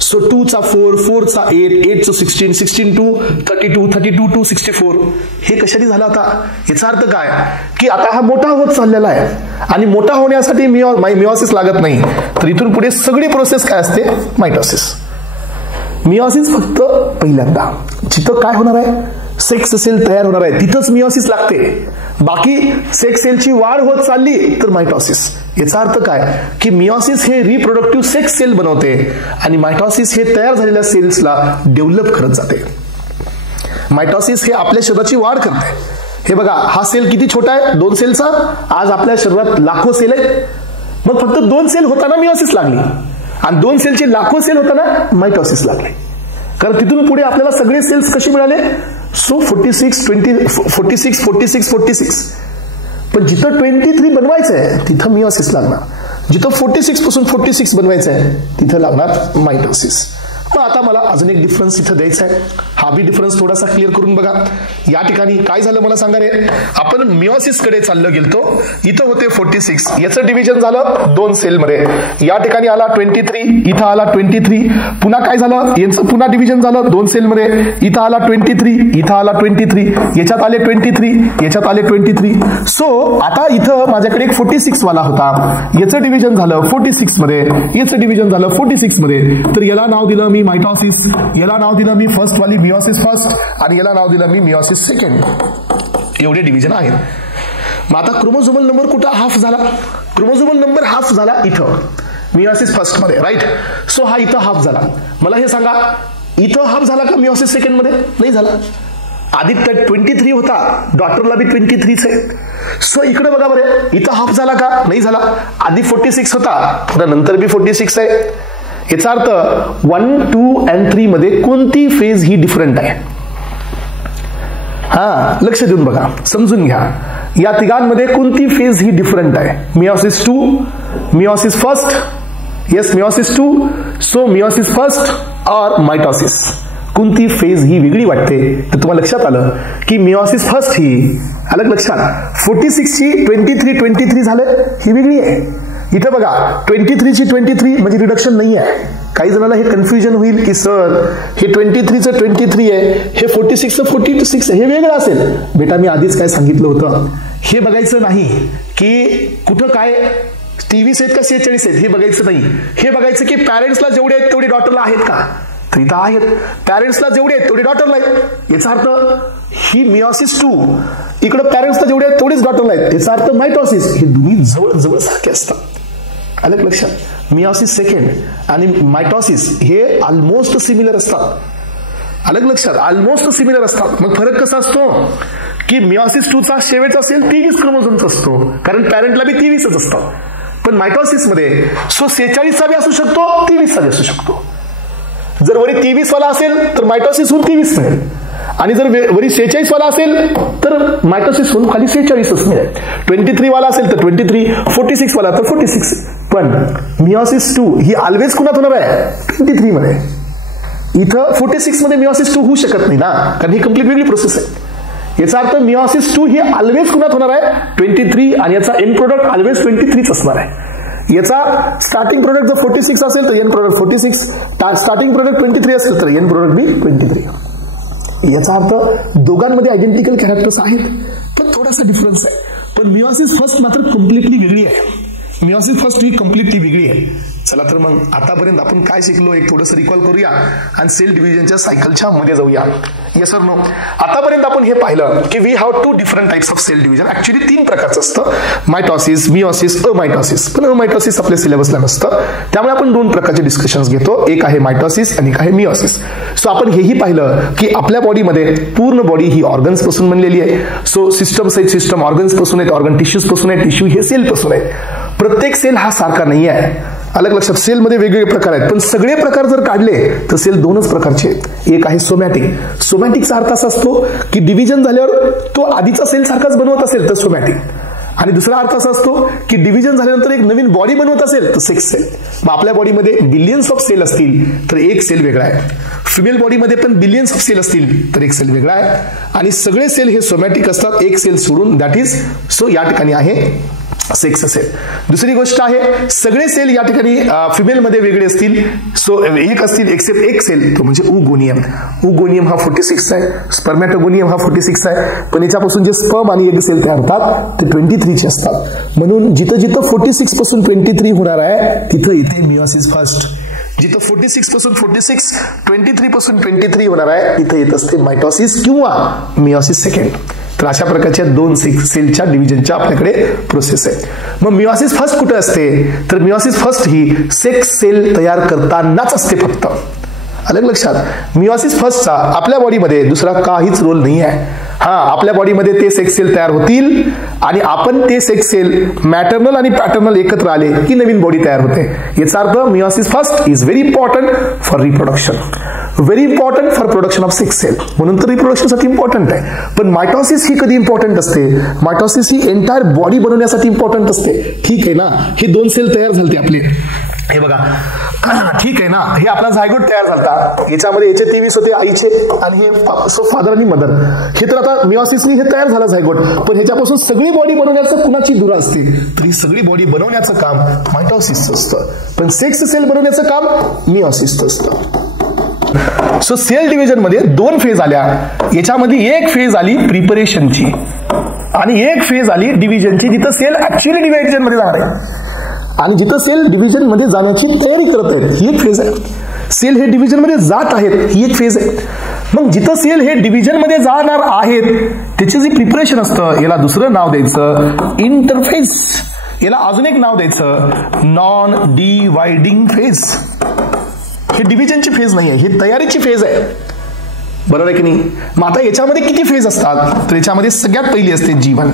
सो 2चा 4, 4चा 8, 8चा 16, 16 to 32, 32 to 64. हे कशाने झालं आता, याचा अर्थ काय की आता हा मोठा होत चाललेला आहे आणि मोठा होण्यासाठी मिओसिस लागत नाही. तर इथून पुढे सगळी प्रोसेस काय असते, मायटॉसिस. मिओसिस फक्त पहिल्यांदा जिथं काय होणार आहे, सेक्स सेल तयार होणार आहे तिथंच मिओसिस लागते. बाकी सेक्स सेलची वाढ होत चालली तर मायटॉसिस. याचा अर्थ काय की मिओसिस हे रिप्रोडक्टिव्ह सेक्स सेल बनवते आणि मायटॉसिस हे तयार झालेल्या सेल्सला डेव्हलप करत जाते. मायटॉसिस हे आपल्या शरीराची वाढ करते. हे बघा हा सेल किती छोटा आहे, 2 सेलचा. आज आपल्या शरीरात लाखो सेल आहेत. मग फक्त 2 सेल होताना मिओसिस लागली आणि 2 सेलचे लाखो सेल होताना मायटॉसिस लागले. कारण तिथून पुढे आपल्याला सगळे सेल्स कसे मिळाले, सो 46, 46, 46, 46. पण जिथं 23 बनवायचं आहे तिथं मिओसिस लागणार. जिथं 46 पासून 46 बनवायचं आहे तिथं लागणार मायटॉसिस. पण आता मला अजून एक डिफरन्स इथं द्यायचा आहे. हा बी डिफरन्स थोडासा क्लिअर करून बघा. या ठिकाणी काय झालं मला सांगा रे, आपण मिओसिस कडे चाललं गेलतो, इथं होते 46, याचं डिव्हिजन झालं 2 सेलमध्ये, या ठिकाणी आला 23, इथं आला 23, पुन्हा काय झालं, यांचं पुन्हा डिव्हिजन झालं 2 सेलमध्ये, इथं आला 23, इथं आला 23, याच्यात आले 23, याच्यात आले 23. सो आता इथं माझ्याकडे एक 46 वाला होता, याचं डिव्हिजन झालं 46 मध्ये, याचं डिव्हिजन झालं 46 मध्ये, तर याला नाव दिलं मी मायटॉसिस, याला नाव दिलं मी फर्स्ट वाली मिओसिस फर्स्ट, आणि याला नाव दिलं मी मिओसिस सेकंड. एवढे डिव्हिजन आहेत. मग आता क्रोमोझोमल नंबर कुठं हाफ झाला, क्रोमोझोमल नंबर हाफ झाला इथं मिओसिस फर्स्ट मध्ये, राईट. सो हा इथं हाफ झाला. मला हे सांगा, इथं हाफ झाला का मिओसिस सेकंड मध्ये? नाही झाला. आधी 23 होता, डॉटरला बी 23 आहे. सो इकडे बघा बरे, इथं हाफ झाला का? नाही झाला. आधी 46 होता, नंतर बी 46 आहे. याचा अर्थ 1, 2 and 3 मध्ये कोणती फेज ही डिफरंट आहे? हा, लक्ष देऊन बघा, समजून घ्या. या तिघांमध्ये कोणती फेज ही डिफरंट आहे? Meiosis 2, meiosis first, yes meiosis 2, so meiosis first और मायटॉसिस, कोणती फेज ही वेगळी वाटते? तर तुम्हाला लक्षात आलं की मिओसिस फर्स्ट ही, अलग लक्षात, 46 ची 23 झालं, ही वेगळी आहे. इथं बघा 23 ची 23 म्हणजे रिडक्शन नाही आहे. काही जणांना हे कन्फ्युजन होईल की सर हे 23 चं 23 आहे, हे 46 चं 46 आहे, हे वेगळं असेल. बेटा मी आधीच काय सांगितलं होतं, हे बघायचं नाही की कुठं काय 23 आहेत का 46 आहेत, हे बघायचं नाही. हे बघायचं की पॅरेंट्सला जेवढे आहेत तेवढे डॉटरला आहेत का? तर इथं आहेत. पॅरेंट्सला जेवढे आहेत तेवढे डॉटरला आहेत. याचा अर्थ ही मिओसिस 2, इकडे पॅरेंट्सला जेवढे आहेत तेवढेच डॉटरला आहेत. याचा अर्थ मायटॉसिस, हे दोन्ही जवळ जवळ सारखे असतात. अलग लक्षात, मिओसिस सेकंड आणि मायटॉसिस हे ऑलमोस्ट सिमिलर असतात. अलग लक्षात, ऑलमोस्ट सिमिलर असतात. मग फरक कसा असतो की मिओसिस 2 चा शेवट असेल 23 क्रोमोझोमचा असतो, कारण पॅरेंटला बी 23च असतं. पण मायटॉसिस मध्ये सो 46 चा बी असू शकतो, 23 चा बी असू शकतो. जर वरी 23 वाला असेल तर मायटॉसिस होऊन 23 मिळेल, आणि जर वरी 46 वाला असेल तर मायटॉसिस होऊन खाली 46च मिळेल. 23 वाला असेल तर 23, 46 वाला तर 46. पण मिओसिस 2 ही ऑलवेज कुणात होणार आहे? 23 मध्ये. इथं 46 मध्ये मिओसिस 2 होऊ शकत नाही ना, कारण ही कंप्लीट वेगळी प्रोसेस आहे. याचा अर्थ मिओसिस 2 ही ऑलवेज कुणात होणार आहे? 23, आणि याचा एंड प्रोडक्ट ऑलवेज 23च असणार आहे. याचा स्टार्टिंग प्रोडक्ट जर 46 असेल तर एंड प्रोडक्ट 46, स्टार्टिंग प्रोडक्ट 23 असेल तर एंड प्रोडक्ट बी 23. याचा अर्थ दोघांमध्ये आयडेंटिकल कॅरेक्टर्स आहेत, पण थोडासा डिफरन्स आहे. पण मिओसिस फर्स्ट मात्र कम्प्लिटली वेगळी आहे. मिओसिस फर्स्ट ही कम्प्लिटली वेगळी आहे. चला तर मग आतापर्यंत आपण काय शिकलो एक थोडंसं रिकॉल करूया आणि सेल डिव्हिजनच्या सायकलच्या मध्ये जाऊया. येस और नो? आतापर्यंत आपण हे पाहिलं की we have 2 different types of cell division. Actually 3 प्रकारचं असतं, मायटॉसिस, मिओसिस, अमायटॉसिस. पण अमायटॉसिस आपल्या सिलेबसला नसतं, त्यामुळे आपण 2 प्रकारचे डिस्कशन्स घेतो, एक आहे मायटॉसिस आणि एक आहे मिओसिस. सो आपण हेही पाहिलं की आपल्या बॉडीमध्ये पूर्ण बॉडी ही ऑर्गन्स पासून बनलेली आहे. सो सिस्टम्स आहेत, सिस्टम ऑर्गन्स पासून आहेत, ऑर्गन टिश्यूज पासून आहेत, टिश्यू हे सेल पासून आहेत. प्रत्येक सेल हा सारखा नाही आहे. अलग लक्षात, सेलमध्ये वेगवेगळे प्रकार आहेत, पण सगळे प्रकार जर काढले तर सेल 2च प्रकारचे आहेत. एक आहे सोमॅटिक. सोमॅटिकचा अर्थ असा असतो की डिव्हिजन झाल्यावर तो आधीचा सेल सारखाच बनवत असेल तर सोमॅटिक, आणि दुसरा अर्थ असा असतो की डिव्हिजन झाल्यानंतर एक नवीन बॉडी बनवत असेल तर सेक्स सेल. मग आपल्या बॉडीमध्ये बिलियन्स ऑफ सेल असतील तर एक सेल वेगळा आहे. फिमेल बॉडीमध्ये पण बिलियन्स ऑफ सेल असतील तर एक सेल वेगळा आहे, आणि सगळे सेल हे सोमॅटिक असतात, एक सेल सोडून, दॅट इज, सो या ठिकाणी आहे सेक्स सेल. दुसरी गोष्ट आहे, सगळे सेल या ठिकाणी फिमेल मध्ये वेगळे असतील, सो एक असतील एक्सेप्ट एक सेल, तो म्हणजे उगोनियम. उगोनियम हा 46 आहे, स्पर्मॅटोगोनियम हा 46 आहे, पण याच्यापासून जे स्पर्म आणि एग सेल तयार होतात ते 23 चे असतात. म्हणून जिथं जिथं 46 पासून 23 होणार आहे तिथं इथे मिओसिस फर्स्ट. जिथं 46 पासून 46, 23 पासून 23 होणार आहे इथे येत असते मायटॉसिस किंवा मिओसिस सेकंड. तर अशा प्रकारच्या 2 सेलच्या डिव्हिजनच्या आपल्याकडे प्रोसेस आहे. मग मिओसिस फर्स्ट कुठे असते? तर मिओसिस फर्स्ट ही सेक्स सेल तयार करतानाच असते फक्त. अलग लक्षात, मिओसिस फर्स्टचा आपल्या बॉडीमध्ये दुसरा काहीच रोल नाही आहे. हा, आपल्या बॉडीमध्ये ते सेक्स सेल तयार होतील आणि आपण ते सेक्स सेल मॅटर्नल आणि पॅटर्नल एकत्र आले की नवीन बॉडी तयार होते. याचा अर्थ meiosis first is very important for reproduction, very important for production of sex cell, म्हणून तर रिप्रोडक्शनसाठी इम्पॉर्टंट आहे. पण मायटॉसिस ही कधी इम्पॉर्टंट असते? मायटॉसिस ही एंटायर बॉडी बनवण्यासाठी इम्पॉर्टंट असते. ठीक आहे ना, हे 2 सेल तयार झाले आपले. हे बघा, ठीक आहे ना, हे आपला झायगोट तयार झाला, याच्यामध्ये याचे 23 होते आईचे आणि हे फादर आणि मदर, हे तर आता मिओसिसनी हे तयार झालं झायगोट, पण ह्याच्यापासून सगळी बॉडी बनवण्याचं कुणाची धुरा असते, तर ही सगळी बॉडी बनवण्याचं काम मायटोसिसचं असतं, पण सेक्स सेल बनवण्याचं काम मिओसिसचं असतं. सो सेल डिव्हिजन मध्ये 2 फेज आल्या, याच्यामध्ये एक फेज आली प्रिपरेशनची आणि एक फेज आली डिव्हिजनची, जिथं सेल ऍक्च्युअली डिव्हिजन मध्ये जाणार आहे आणि जिथं सेल डिव्हिजन मध्ये जाण्याची तयारी करत आहेत, ही एक फेज आहे. सेल हे डिव्हिजन मध्ये जात आहेत, ही एक फेज आहे. मग जिथं सेल हे डिव्हिजन मध्ये जाणार आहेत, त्याची जी प्रिपरेशन असतं, याला दुसरं नाव द्यायचं इंटरफेस, याला अजून एक नाव द्यायचं नॉन डिवायडिंग फेज. हे डिव्हिजनची फेज नाही आहे, ही तयारीची फेज आहे, बरोबर आहे की नाही. मग आता याच्यामध्ये किती फेज असतात, तर याच्यामध्ये सगळ्यात पहिली असते जीवन.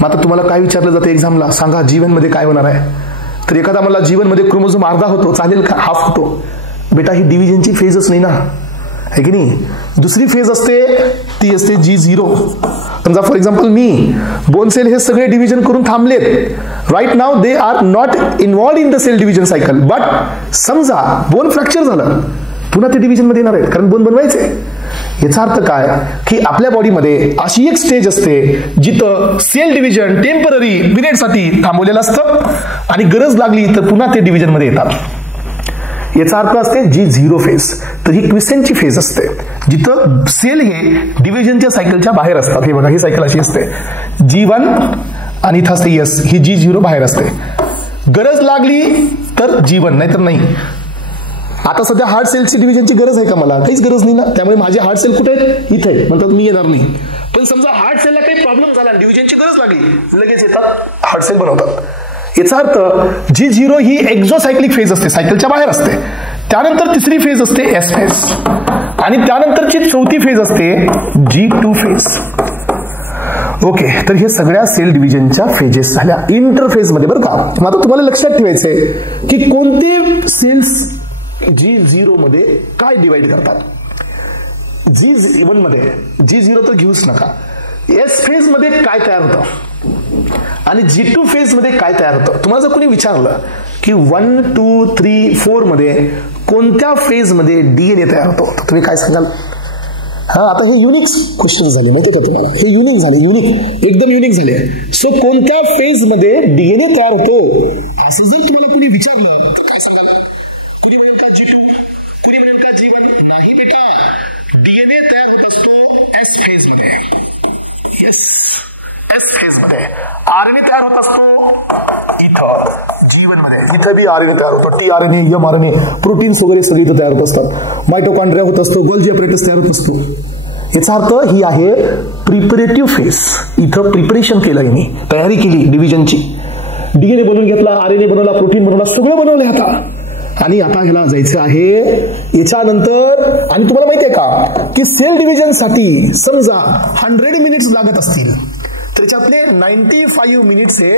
मग आता तुम्हाला काय विचारलं जातं एक्झामला, सांगा जीवन मध्ये काय होणार आहे, तर एखादा मला जीवन मध्ये क्रोमोझोम अर्धा होतो, चालेल का, हाफ होतो, बेटा ही डिव्हिजनची फेजच नाही ना, आहे की नाही. दुसरी फेज असते ती असते G0. समजा फॉर एक्झाम्पल मी बोन सेल हे सगळे डिव्हिजन करून थांबलेत, right now they are not involved in the cell division cycle, but समजा बोन फ्रॅक्चर झालं, पुन्हा ते डिव्हिजन मध्ये येणार आहेत, कारण बोन बनवायचे. याचा अर्थ काय की आपल्या बॉडीमध्ये अशी एक स्टेज असते जिथं सेल डिव्हिजन टेम्पररी पिरियडसाठी थांबवलेलं असतं आणि गरज लागली तर पुन्हा ते डिव्हिजन मध्ये येतात. याचा अर्थ असते G0 फेज. तर ही क्विसेंटची फेज असते जिथं सेल हे डिव्हिजनच्या सायकलच्या बाहेर असतात. हे बघा, ही सायकल अशी असते G1 आणि इथं असते यस, ही G0 बाहेर असते. गरज लागली तर G1, नाही तर नाही. आता सध्या हार्ट सेलची डिव्हिजनची गरज आहे का मला, काहीच गरज नाही ना, त्यामुळे माझे हार्ट सेल कुठे आहेत, इथे आहेत, म्हणतात मी येणार नाही. पण समजा हार्ट सेलला काही प्रॉब्लेम झाला, डिव्हिजनची गरज लागली, लगेच येतात हार्ट सेल बनवतात. याचा अर्थ G0 ही एक्झोसायक्लिक फेज असते, सायकलच्या बाहेर असते. त्यानंतर तिसरी फेज असते S फेज आणि त्यानंतरची चौथी फेज असते G2 फेज. ओके, तर हे सगळ्या सेल डिव्हिजनच्या फेजेस झाल्या इंटरफेज मध्ये, बरं का. मग आता तुम्हाला लक्षात ठेवायचंय की कोणते सेल्स G0 मध्ये काय डिवाइड करतात. G1 मध्ये G0 तर घेऊच नका, S फेज मध्ये काय तयार होतं आणि G2 फेज मध्ये काय तयार होतं. तुम्हाला जर कोणी विचारलं की 1, 2, 3, 4 मध्ये कोणत्या फेज मध्ये DNA तयार होतो, तर तुम्ही काय सांगाल. आता हे युनिक क्वेश्चन झाले, माहिती का तुम्हाला, हे युनिक झाले, युनिक, एकदम युनिक झाले. सो कोणत्या फेज मध्ये DNA तयार होतो असं जर तुम्हाला कोणी विचारलं तर काय सांगाल. कुणी म्हणेल का G2, कुणी म्हणेल का G1. नाही बेटा, DNA तयार होत असतो S फेज मध्ये. येस, S फेज मध्ये. RNA तयार होत असतो इथं G1 मध्ये, इथं बी RNA तयार होतो, tRNA, mRNA, प्रोटीन्स वगैरे सगळे इथं तयार होत असतात. मायटोकॉन्ड्रिया होत असतो, गोल्जी ॲपरेटस तयार होत असतो. याचा अर्थ ही आहे प्रिपरेटिव्ह फेज. इथं प्रिपरेशन केलं, मी तयारी केली डिव्हिजनची, DNA बनवून घेतला, RNA बनवला, प्रोटीन बनवला, सगळं बनवलंय आता. आणि आता ह्याला जायचं आहे याच्यानंतर. आणि तुम्हाला माहितीये का की सेल डिव्हिजन साठी समजा 100 मिनिट्स लागत असतील, त्याच्यातले 95 मिनिट्स हे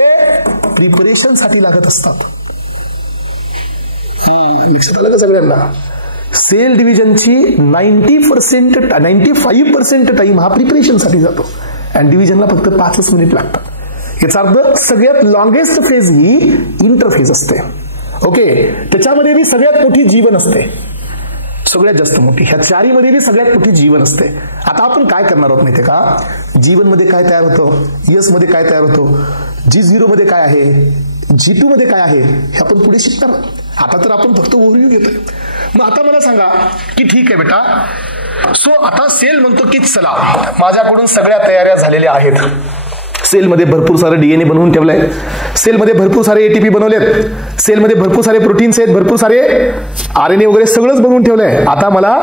प्रिपरेशन साठी लागत असतात. लक्षात आलं का सगळ्यांना. सेल डिव्हिजनची 95% टाइम हा प्रिपरेशन साठी जातो आणि डिव्हिजनला फक्त 5 मिनिट लागतात. याचा अर्थ सगळ्यात लॉंगेस्ट फेज ही इंटरफेज असते. ओके, त्याच्यामध्ये बी सगळ्यात मोठी जीवन असते, सगळ्यात जास्त मोठी. ह्या चारीमध्ये बी सगळ्यात मोठी जीवन असते. आता आपण काय करणार आहोत माहितीये का, जीवन मध्ये काय तयार होतं, यस मध्ये काय तयार होतो, G0 मध्ये काय आहे, G2 मध्ये काय आहे, हे आपण पुढे शिकणार. आता तर आपण फक्त ओव्हरव्ह्यू घेतोय. मग आता मला सांगा की ठीक आहे बेटा, सो आता सेल म्हणतो की चला माझ्याकडून सगळ्या तयाऱ्या झालेल्या आहेत. सेलमध्ये भरपूर सारं DNA बनवून ठेवलंय, सेलमध्ये भरपूर सारे ATP बनवलेत, सेलमध्ये भरपूर सारे प्रोटीन्स आहेत, भरपूर सारे RNA वगैरे सगळंच बनवून ठेवलंय. आता मला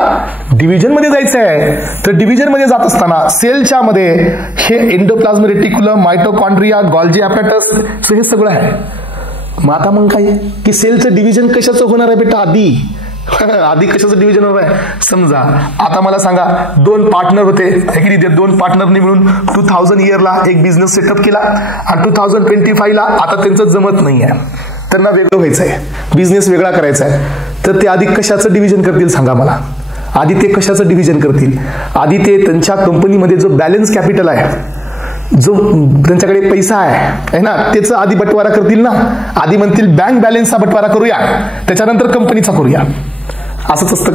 डिव्हिजन मध्ये जायचं आहे. तर डिव्हिजन मध्ये जात असताना सेलच्या मध्ये हे एंडोप्लाझ्म रेटिक्युलम, मायटोकॉन्ड्रिया, गोल्जी ॲपरेटस, हे सगळं आहे. मग आता मग काय की सेलचं डिव्हिजन कशाचं होणार आहे बेटा, आधी कशाचं डिव्हिजन होणार आहे. समजा आता मला सांगा 2 पार्टनर होते, की ते 2 पार्टनरनी मिळून 2000 इयरला एक बिझनेस सेटअप केला आणि 2025 ला आता त्यांचं जमत नाही आहे, त्यांना वेगळं व्हायचं आहे, बिझनेस वेगळा करायचा आहे. तर ते आधी कशाचं डिव्हिजन करतील सांगा मला. आधी ते कशाचं डिव्हिजन करतील, आधी ते त्यांच्या कंपनीमध्ये जो बॅलन्स कॅपिटल आहे जो त्यांच्याकडे पैसा आहे ना, त्याचा आधी बंटवारा करतील ना, आधी म्हणतील बँक बॅलन्सचा बंटवारा करूया, त्याच्यानंतर कंपनीचा करूया. असंच असतं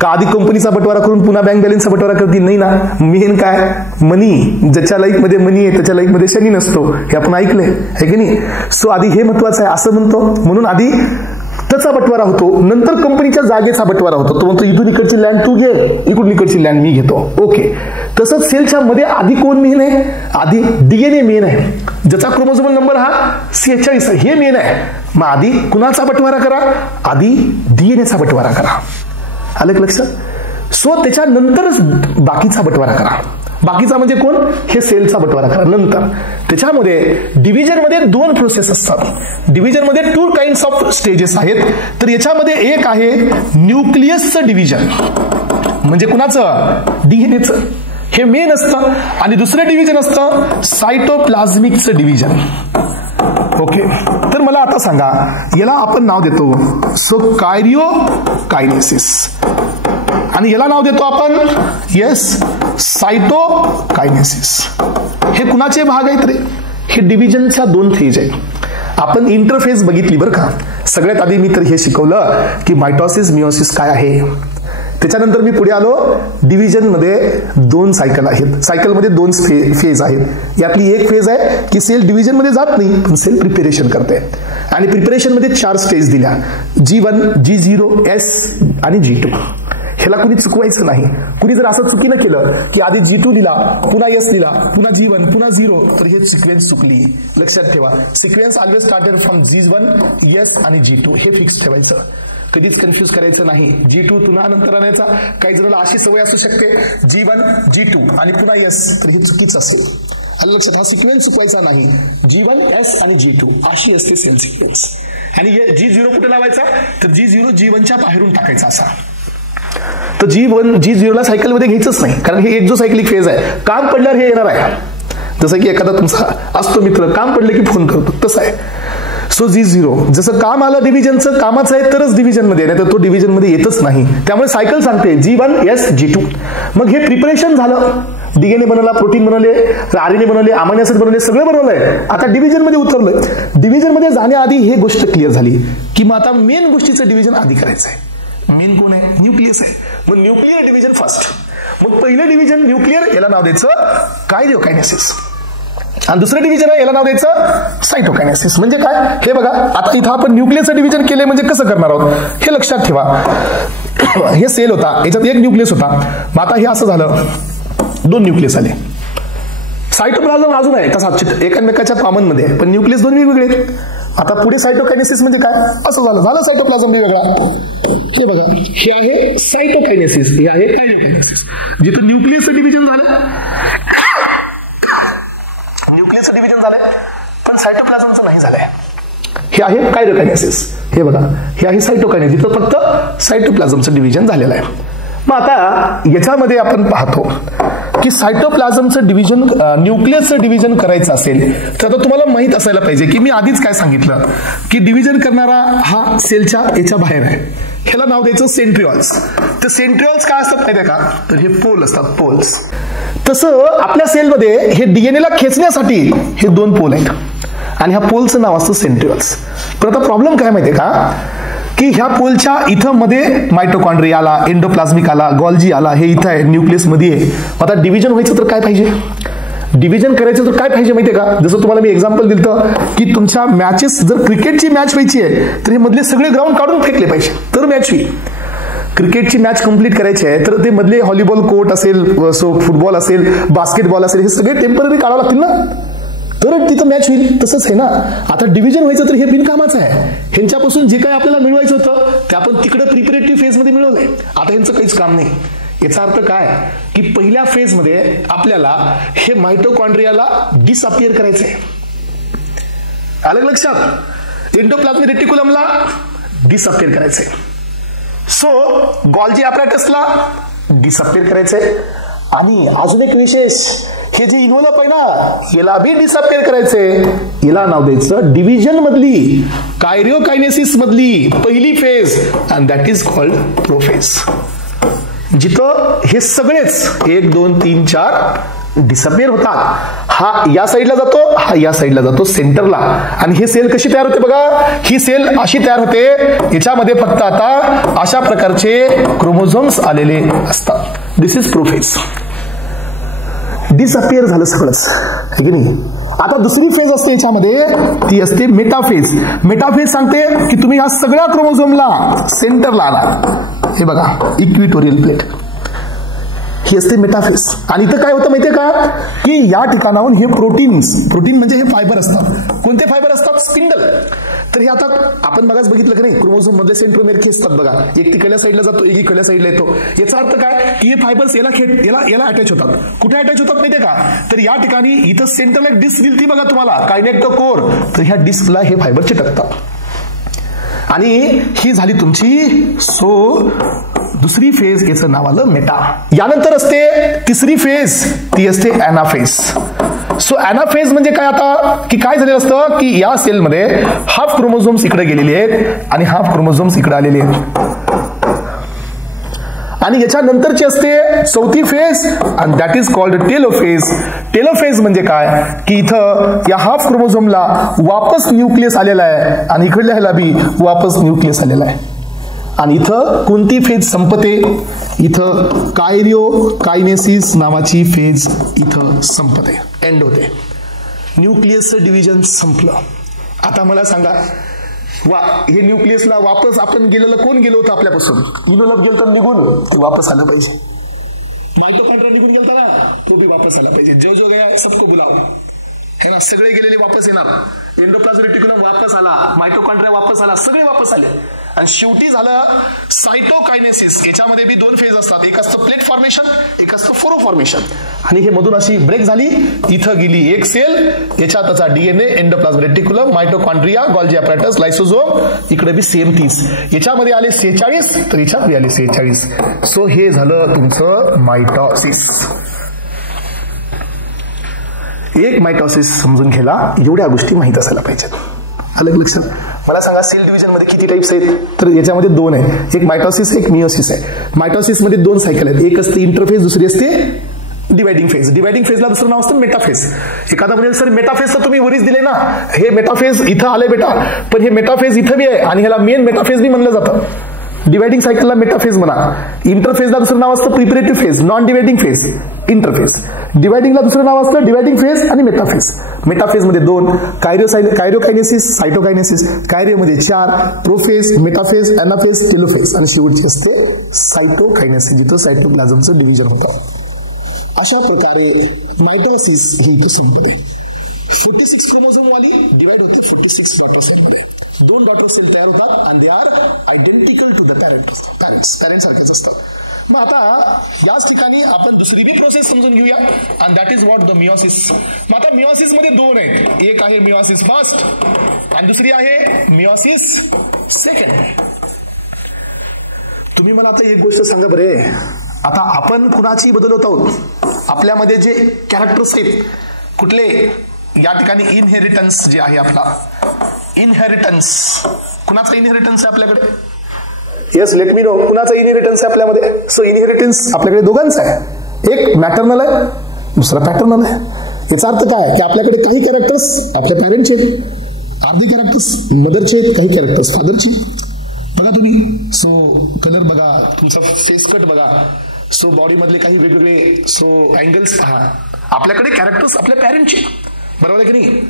का आधी कंपनीचा बंटवारा करून पुन्हा बँक बॅलन्सचा बंटवारा करतील? नाही ना. मेन काय, मनी. ज्याच्या लाईफ मध्ये मनी आहे त्याच्या लाईफ मध्ये शनी नसतो, हे आपण ऐकलंय आहे की नाही. सो आधी हे महत्वाचं आहे असं म्हणतो, म्हणून आधी त्याचा बंटवारा होतो, नंतर कंपनीच्या जागेचा बंटवारा होतो. तो म्हणतो इथून इकडची लँड तू घे, इकडून इकडची लँड मी घेतो. ओके. तसंच सेलच्या मध्ये आधी कोण मेन आहे? आधी डीएनए मेन आहे, ज्याचा क्रोमोझोमल नंबर हा 46 हे मेन आहे. मग आधी कुणाचा बंटवारा करा? आधी डीएनएचा बंटवारा करा. आलं लक्षात? सो त्याच्यानंतरच बाकीचा बंटवारा करा. बाकीचा म्हणजे कोण? हे सेलचा बंटवारा करा नंतर. त्याच्यामध्ये डिव्हिजन मध्ये 2 प्रोसेस असतात. डिव्हिजन मध्ये 2 काइंड्स ऑफ स्टेजेस आहेत. तर याच्यामध्ये एक आहे न्यूक्लियसचं डिव्हिजन, म्हणजे कुणाचं? डीएनएचं, हे मेन असतं. आणि दुसरं डिव्हिजन असतं सायटोप्लाझमिकचं डिव्हिजन. ओके. तर मला आता सांगा, याला आपण नाव देतो सो कायरिओकायनेसिस, आणि याला नाव देतो आपण सायटोकायनेसिस. हे कुणाचे भाग आहेत रे? हे डिव्हिजनच्या 2 फेज आहेत. आपण इंटरफेज बघितली बरं का. सगळ्यात आधी मी तर हे शिकवलं की मायटॉसिस मिओसिस काय आहे. त्याच्यानंतर मी पुढे आलो, डिव्हिजन मध्ये 2 सायकल आहेत. सायकल मध्ये 2 फेज आहेत. यातली एक फेज आहे की सेल डिव्हिजन मध्ये जात नाही, पण सेल प्रिपरेशन करते. आणि प्रिपरेशन मध्ये 4 स्टेज दिल्या, G1, G0, S आणि G2. ह्याला कुणी चुकवायचं नाही. कुणी जर असं चुकीनं केलं की आधी G2 लिहिला, पुन्हा S लिहिला, पुन्हा G1, पुन्हा 0, तर हे सिक्वेन्स चुकली. लक्षात ठेवा, sequence always started from G1, S आणि G2 हे फिक्स ठेवायचं. कधीच कन्फ्युज करायचं नाही. G2 पुन्हा नंतर आणायचा. काही जणांना अशी सवय असू शकते G1, G2 आणि पुन्हा S, तर हे चुकीचं असेल. आणि लक्षात, हा सिक्वेन्स चुकवायचा नाही. G1, S आणि G2 अशी असते सेल सिक्वेन्स. आणि G0 कुठे लावायचा? तर G0 G1च्या बाहेरून टाकायचा असा. तर G0 ला सायकल मध्ये घ्यायचंच नाही, कारण हे एक जो सायकलिक फेज आहे. काम पडल्यावर हे येणार आहे. जसं की एखादा तुमचा असतो मित्र, काम पडले की फोन करतो, तसं आहे. सो G0 जसं काम आलं डिव्हिजनचं, कामाचं आहे तरच डिव्हिजन मध्ये, नाही तर तो डिव्हिजन मध्ये येतच नाही. त्यामुळे सायकल सांगते G1, S, G2. मग हे प्रिपरेशन झालं, डीएनए बनवला, प्रोटीन बनवले, आरएनए बनवले, अमायनो ऍसिड बनवले, सगळं बनवलंय. आता डिव्हिजन मध्ये उतरलोय. डिव्हिजन मध्ये जाण्याआधी हे गोष्ट क्लिअर झाली की मग आता मेन गोष्टीचं डिव्हिजन आधी करायचं आहे. मेन कोण आहे? न्यूक्लियस आहे. मग न्यूक्लियर डिव्हिजन फर्स्ट. मग पहिलं डिव्हिजन न्यूक्लियर, याला नाव द्यायचं कायरिओकायनेसिस. आणि दुसरं डिव्हिजन आहे, याला नाव द्यायचं सायटोकायनेसिस. म्हणजे काय? हे बघा, आता इथं आपण न्यूक्लियसचं डिव्हिजन केले म्हणजे कसं करणार आहोत हे लक्षात ठेवा. हे सेल होता, याच्यात एक न्यूक्लियस होता. मग आता हे असं झालं, 2 न्यूक्लियस आले. सायटोप्लाझम अजून आहे तसा एकमेकाच्या कॉमन मध्ये, पण न्यूक्लियस 2 वेगवेगळे. आता पुढे सायटोकायनेसिस म्हणजे काय? असं झालं सायटोप्लाझम वेगळा. हे बघा, हे आहे सायटोकायनेसिस, हे आहे कायरिओकायनेसिस. जिथं न्यूक्लियसचं डिव्हिजन झालं, न्यूक्लियसचं डिव्हिजन झालंय, पण सायटोप्लाझमचं नाही झालंय. हे आहे कायरिओकायनेसिस. हे बघा, हे आहे सायटोकायनेसिस, जिथं फक्त सायटोप्लाझमचं डिव्हिजन झालेलं आहे. मग आता याच्यामध्ये आपण पाहतो की सायटोप्लाझमचं डिव्हिजन, न्यूक्लियसचं डिव्हिजन करायचं असेल तर आता तुम्हाला माहित असायला पाहिजे की मी आधीच काय सांगितलं की डिव्हिजन करणारा हा सेलच्या याच्या बाहेर आहे. ह्याला नाव द्यायचं सेंट्रिओल्स. तर सेंट्रिओल्स काय असतात माहिती आहे का? तर हे पोल असतात, पोल्स. तसं आपल्या सेलमध्ये हे डीएनएला खेचण्यासाठी हे 2 पोल आहेत, आणि ह्या पोलचं नाव असतं सेंट्रिओल्स. पण आता प्रॉब्लेम काय माहितीये का, की ह्या पोलच्या इथं मध्ये मायटोकॉन्ड्रिया आला, एंडोप्लाझमिक आला, गॉल्जी आला, हे इथं आहे, न्यूक्लियस मध्ये आहे. आता डिव्हिजन व्हायचं तर काय पाहिजे? डिव्हिजन करायचं तर काय पाहिजे माहितीये का? जसं तुम्हाला मी एक्झाम्पल दिलं की तुमच्या मॅचेस, जर क्रिकेटची मॅच व्हायची आहे तर हे मधले सगळे ग्राउंड काढून फेकले पाहिजे तर मॅच होईल. क्रिकेटची मॅच कंप्लीट करायची आहे तर ते मधले व्हॉलीबॉल कोर्ट असेल, फुटबॉल असेल, बास्केटबॉल असेल, हे सगळे टेम्पररी काढावं लागतील ना, तर तिथं मॅच होईल. तसंच आहे ना, आता डिव्हिजन व्हायचं तर हे बिनकामाचं आहे. ह्यांच्यापासून जे काही आपल्याला मिळवायचं होतं ते आपण तिकडे प्रिपरेटिव्ह फेज मध्ये मिळवलंय. आता ह्यांचं काहीच काम नाही. याचा अर्थ काय की पहिल्या फेज मध्ये आपल्याला हे मायटोकॉन्ड्रियाला डिसअपियर करायचंय. आलं लक्षात? एंडोप्लाझमिक रेटिक्युलमला डिसअपियर करायचंय. सो गॉल्जी ॲपॅरेटसला डिसअपियर करायचंय. आणि अजून एक विशेष, हे जे इन्व्हॉल्व आहे ना, याला बी डिसअपियर करायचंय. याला नाव द्यायचं डिव्हिजन मधली, कायरिओकायनेसिस मधली पहिली phase, and that is called prophase. जिथं हे सगळेच 1, 2, 3, 4 डिसअपिअर होतात. हा या साईडला जातो, हा या साईडला जातो सेंटरला. आणि हे सेल कशी तयार होते बघा, ही सेल अशी तयार होते, याच्यामध्ये फक्त आता अशा प्रकारचे क्रोमोझोम्स आलेले असतात. दिस इज प्रोफेज. डिसअपिअर झालं सगळंच, है की नाही. आता दुसरी फेज असते याच्यामध्ये, ती असते मेटाफेज. मेटाफेज सांगते की तुम्ही या सगळ्या क्रोमोझोमला सेंटरला आणा. हे बघा इक्विटोरियल प्लेट, ही असते मेटाफेज. आणि इथं काय होतं माहितीये का, की या ठिकाणाहून हे प्रोटीन म्हणजे हे फायबर असतात. कोणते फायबर असतात? स्पिंडल. तर हे आता आपण मगाच बघितलं की नाही, क्रोमोझोम मध्ये सेंट्रोमेर असतात बघा, एक तिकडल्या साईडला जातो, एक इकडल्या साईडला येतो. याचा अर्थ काय की हे फायबर्स याला अटॅच होतात. कुठे अटॅच होतात माहितीये का, तर या ठिकाणी इथं सेंटरला एक डिस्क दिली ती बघा तुम्हाला, कायनेक्टो कोर. तर ह्या डिस्कला हे फायबर चिटकतात. आणि ही झाली तुमची दुसरी फेज, याचं नाव आलं मेटा. यानंतर असते तिसरी फेज, ती असते ॲनाफेज. ॲनाफेज म्हणजे काय आता, की काय झालेलं असतं की या सेलमध्ये हाफ क्रोमोझोम्स इकडे गेलेले आहेत आणि हाफ क्रोमोझोम्स इकडे आलेले आहेत. आणि याच्यानंतरची असते चौथी फेज, आणि that is called telophase. Telophase म्हणजे काय की इथं या हाफ क्रोमोझोमला वापस न्यूक्लियस आलेला आहे आणि इकडल्या ह्याला बी वापस न्यूक्लियस आलेला आहे. आणि इथं कोणती फेज संपते, इथं कायनेसिस नावाची फेज इथं संपते, एंड होते. न्यूक्लियसचं डिव्हिजन संपलं. आता मला सांगा, हे न्यूक्लियसला वापस आपण गेलेलं कोण गेलो होतं आपल्यापासून? इनोलप गेलं तर निघून वापस आलं पाहिजे. मायटोकॉन्ड्रिया निघून गेलता ना, तो भी वापस आला पाहिजे. जो गया सबको बुलाओ, है ना. सगळे गेलेले वापस येणार. एंडोप्लाझ्म रेटिक्युलम वापस आला, मायटोकॉन्ड्रिया वापस आला, सगळे वापस आले. आणि शेवटी झालं सायटोकायनेसिस. याच्यामध्ये बी दोन फेज असतात, एक असतं प्लेट फॉर्मेशन, एक असतं फोरो फॉर्मेशन. आणि हे मधून अशी ब्रेक झाली, इथं गेली एक सेल, याच्यात त्याचा DNA, endoplasm reticulum, mitochondria, Golgi apparatus, lysosome, इकडे बी सेम 30. याच्यामध्ये आले 46, तर याच्यात बी आले 46. सो हे झालं तुमचं मायटॉसिस. एक मायटॉसिस समजून घ्यायला एवढ्या गोष्टी माहित असायला पाहिजेत. अलग लक्षात. मला सांगा सेल डिव्हिजन मध्ये किती टाइप्स आहेत? तर याच्यामध्ये दोन आहेत, एक मायटॉसिस, एक मिओसिस आहे. मायटॉसिस मध्ये दोन सायकल आहेत, एक असते इंटरफेज, दुसरी असते डिवायडिंग फेज. डिवायडिंग फेजला दुसरं नाव असतं मेटाफेज. एखादा म्हणजे सर मेटाफेजचं तुम्ही वरीच दिले ना, हे मेटाफेज इथं आले बेटा, पण हे मेटाफेज इथं बी आहे आणि ह्याला मेन मेटाफेज बी म्हणलं जातं. डिवायडिंग सायकलला मेटाफेज म्हणा. इंटरफेजला दुसरं नाव असतं preparative phase, non dividing phase, interphase. डिवायडिंगला दुसरं नाव असतं डिवायडिंग फेज आणि मेटाफेज. मेटाफेज मध्ये दोन, कायरोकायनेसिस, सायटोकायनेसिस. कायरोमध्ये 4, प्रोफेज, मेटाफेज, ॲनाफेज, टेलोफेज. आणि शेवटची असते सायटोकायनेसिस, जिथं सायटोप्लाझमचं डिव्हिजन होतं. अशा प्रकारे मायटोसिस ही इथे संपते. 46 क्रोमोझोम वाली डिवाइड होते 46 डॉटर सेल मध्ये. 2 डॉटर सेल तयार होतात आणि they are identical to the parent सारखेच असतात. मग आता याच ठिकाणी आपण दुसरी बी प्रोसेस समजून घेऊया, आणि that is what the meiosis. मग आता मिओसिस मध्ये दोन आहेत, एक आहे मिओसिस फर्स्ट आणि दुसरी आहे मिओसिस सेकंड. तुम्ही मला आता एक गोष्ट सांगा बरे, आता आपण कुणाची बदलत आहोत? आपल्यामध्ये जे कॅरेक्टर्स आहेत कुठले? या ठिकाणी इनहेरिटन्स जे आहे आपला, इनहेरिटन्स. कुणाचा इनहेरिटन्स आहे आपल्याकडे? Yes, let me know. कुणाचा इनहेरिटन्स आहे आपल्यामध्ये? सो इनहेरिटन्स आपल्याकडे दोघांचा आहे, एक मॅटर्नल आहे, दुसरा पॅटर्नल आहे. याचा अर्थ काय की आपल्याकडे काही कॅरेक्टर्स आपल्या पॅरेंटचे आहेत, अर्धे कॅरेक्टर्स मदरचे आहेत, काही कॅरेक्टर्स फादरचे. बघा तुम्ही, सो कलर बघा, तुमचा फेस कट बघा, सो बॉडी मधले काही वेगवेगळे अँगल्स पहा. आपल्याकडे कॅरेक्टर्स आपल्या पॅरेंटचे, बरोबर आहे की नाही?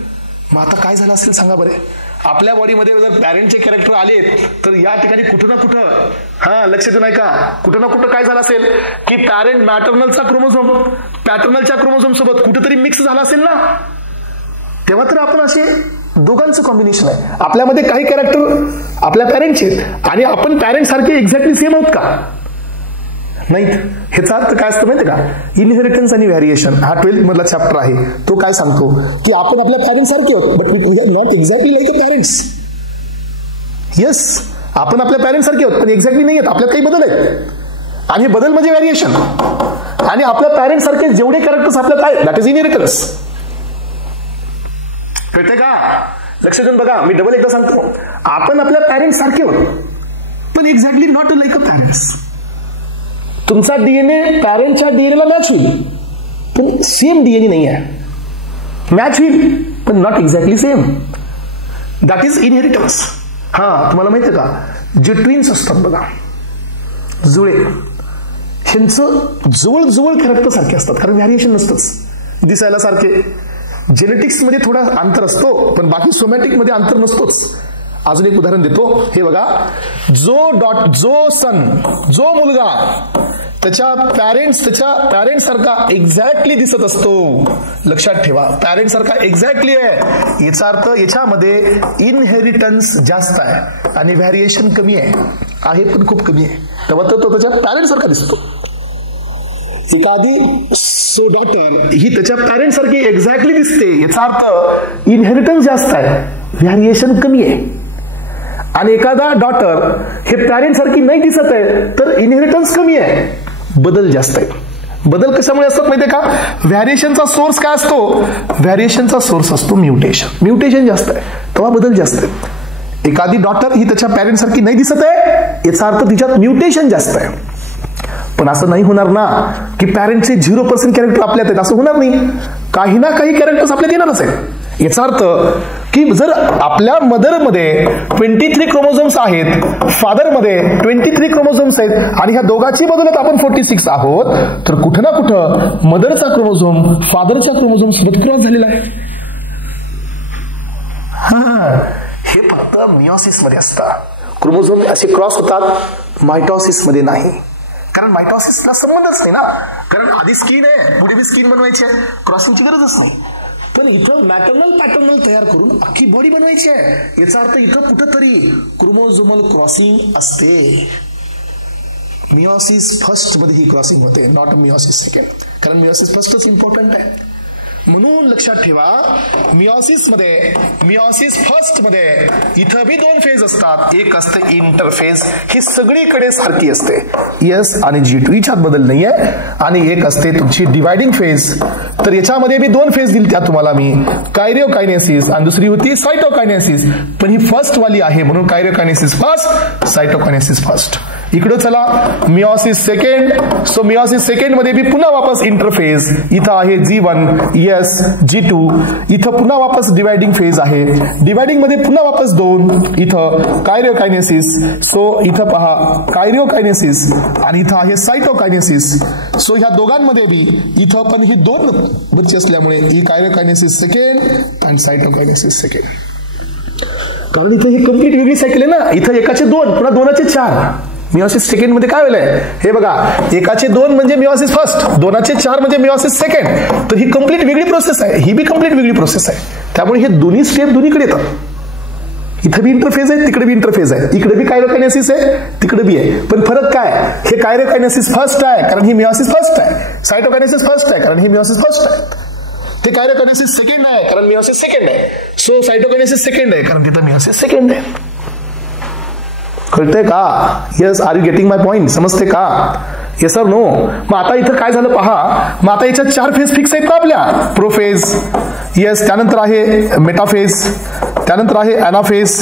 मग आता काय झालं असेल सांगा बरे, आपल्या बॉडीमध्ये जर पॅरेंटचे कॅरेक्टर आले तर या ठिकाणी कुठं ना कुठं लक्ष देऊ नाही का, कुठं ना कुठं काय झालं असेल की पॅरेंट मॅटर्नलचा क्रोमोझोम पॅटर्नलच्या क्रोमोझोम सोबत कुठेतरी मिक्स झाला असेल ना, तेव्हा तर आपण असे दोघांचं कॉम्बिनेशन आहे. आपल्यामध्ये काही कॅरेक्टर आपल्या पॅरेंटचे आणि आपण पॅरेंट सारखे एक्झॅक्टली सेम आहोत का? नाहीत. ह्याचा अर्थ काय असतं माहिती का? इनहेरिटन्स आणि व्हॅरिएशन हा 12th मधला चॅप्टर आहे. तो काय सांगतो की आपण आपल्या पॅरेंट्स सारखे आहोत, but we are not exactly like a parents. Yes, आपण आपल्या पॅरेंट्स सारखे आहोत पण एक्झॅक्टली नाही आहेत, आपल्यात काही बदल आहेत. आणि हे बदल म्हणजे व्हॅरिएशन. आणि आपल्या पॅरेंट्स सारखे जेवढे कॅरेक्टर्स आपल्यात आहेत दॅट इज इनहेरिटन्स. कळते का? लक्ष देऊन बघा, मी डबल एकदा सांगतो. आपण आपल्या पॅरेंट्स सारखे आहोत पण exactly not like a parents. तुमचा डीएनए पॅरेंटच्या डीएनएला मॅच होईल पण सेम डीएनए नाही आहे. मॅच होईल पण not exactly same. That is inheritance. हा, तुम्हाला माहिती आहे का, जे ट्विन्स असतात बघा, जुळे, ह्यांचं जवळ कॅरेक्टर सारखे असतात, कारण व्हॅरिएशन नसतंच, दिसायला सारखे. जेनेटिक्स मध्ये थोडा अंतर असतो पण बाकी सोमॅटिक मध्ये अंतर नसतोच. अजून एक उदाहरण देतो, हे बघा, जो मुलगा त्याच्या पॅरेंट सारखा एक्झॅक्टली दिसत असतो, लक्षात ठेवा, पॅरेंट सारखा एक्झॅक्टली आहे, याचा अर्थ याच्यामध्ये इनहेरिटन्स जास्त आहे आणि व्हॅरिएशन कमी आहे पण खूप कमी आहे, तेव्हा तो त्याच्या पॅरेंट सारखा दिसतो. एखादी डॉटर ही त्याच्या पॅरेंट सारखी एक्झॅक्टली दिसते, याचा अर्थ इनहेरिटन्स जास्त आहे, व्हॅरिएशन कमी आहे. आणि एखादा डॉटर हे पॅरेंट सारखी नाही दिसत आहे तर इनहेरिटन्स कमी आहे, बदल जास्त आहे. बदल कशामुळे असतात माहितीये का? व्हॅरिएशनचा सोर्स काय असतो? व्हॅरिएशनचा सोर्स असतो म्युटेशन जास्त आहे तेव्हा बदल जास्त आहे. एखादी डॉटर ही त्याच्या पॅरेंट सारखी नाही दिसत आहे, याचा अर्थ तिच्यात म्युटेशन जास्त आहे. पण असं नाही होणार ना की पॅरेंटचे 0% कॅरेक्टर आपल्यात आहेत, असं होणार नाही. काही ना काही कॅरेक्टर्स आपल्यात येणारच आहे. याचा अर्थ की जर आपल्या मदरमध्ये 23 क्रोमोझोम्स आहेत, फादरमध्ये 23 क्रोमोझोम्स आहेत आणि ह्या दोघांची बदलत आपण 46 आहोत, तर कुठं ना कुठं मदरचा क्रोमोझोम फादरच्या क्रोमोझोम सोबत क्रॉस झालेला आहे. हे फक्त मियोसिस मध्ये असतात. क्रोमोझोम असे क्रॉस होतात, मायटॉसिस मध्ये नाही. कारण मायटॉसिसला संबंधच नाही ना, कारण आधी स्किन आहे, पुढे बी स्किन बनवायची आहे, क्रॉसिंगची गरजच नाही. पण इथं मॅटर्नल पॅटर्नल तयार करून अख्खी बॉडी बनवायची आहे, याचा अर्थ इथं कुठंतरी क्रोमोझोमल क्रॉसिंग असते. मियोसिस फर्स्ट मध्ये ही क्रॉसिंग होते, नॉट मियोसिस सेकंड, कारण मियोसिस फर्स्टच इम्पॉर्टंट आहे. म्हणून लक्षात ठेवा, मियोसिस फर्स्ट मध्ये इथं बी 2 फेज असतात. एक असते इंटरफेज, ही सगळीकडे सारखी असते, एस आणि G2 याच्यात बदल नाहीये. आणि एक असते तुमची डिवायडिंग फेज, तर याच्यामध्ये बी 2 फेज दिली, त्या तुम्हाला मी कायरिओकायनेसिस आणि दुसरी होती सायटोकायनेसिस. पण ही फर्स्ट वाली आहे म्हणून कायरिओकायनेसिस फर्स्ट, सायटोकायनेसिस फर्स्ट. इकडे चला, meiosis second. So meiosis second मध्ये बी पुन्हा वापस इंटरफेज, इथं आहे G1 एस G2, इथं पुन्हा वापस डिवायडिंग फेज आहे, डिवायडिंग मध्ये पुन्हा वापस 2, इथं कायरिओकायनेसिस. सो इथं पहा कायरिओकायनेसिस आणि इथं आहे सायटोकायनेसिस. सो ह्या दोघांमध्ये बी इथं पण ही 2 बच्चे असल्यामुळे ही कायरिओकायनेसिस सेकंड आणि सायटोकायनेसिस सेकंड. कारण इथं ही कंप्लीट वेगळी सायकल आहे ना, इथं एकाचे 2 पुन्हा 2चे 4. मियोसिस सेकंड मध्ये काय होलंय हे बघा, एकाचे 2 म्हणजे मियोसिस फर्स्ट, 2चे 4 म्हणजे मियोसिस सेकंड. तर ही कंप्लीट वेगळी प्रोसेस आहे, ही बी कंप्लीट वेगळी प्रोसेस आहे. त्यामुळे हे दोन्ही स्टेप दोन्हीकडे येतात. इथं बी इंटरफेज आहे, तिकडे बी इंटरफेज आहे, इकडे बी कायरोकायनेसिस आहे, तिकडे बी आहे. पण फरक काय? हे कायरोकायनेसिस फर्स्ट आहे कारण ही मियोसिस फर्स्ट आहे, सायटोकायनेसिस फर्स्ट आहे कारण ही मियोसिस फर्स्ट आहे. ते कायरोकायनेसिस सेकंड आहे कारण मियोसिस सेकंड आहे. सो सायटोकायनेसिस सेकंड आहे कारण तिथं मियोसिस सेकंड आहे. कळतंय का? Yes, are you getting my point? समजते का? येस और नो? मग आता इथं काय झालं पहा, मग आता याच्यात 4 फेज फिक्स आहेत ना आपल्या, प्रोफेज, यस, त्यानंतर आहे मेटाफेज, त्यानंतर आहे अॅनाफेज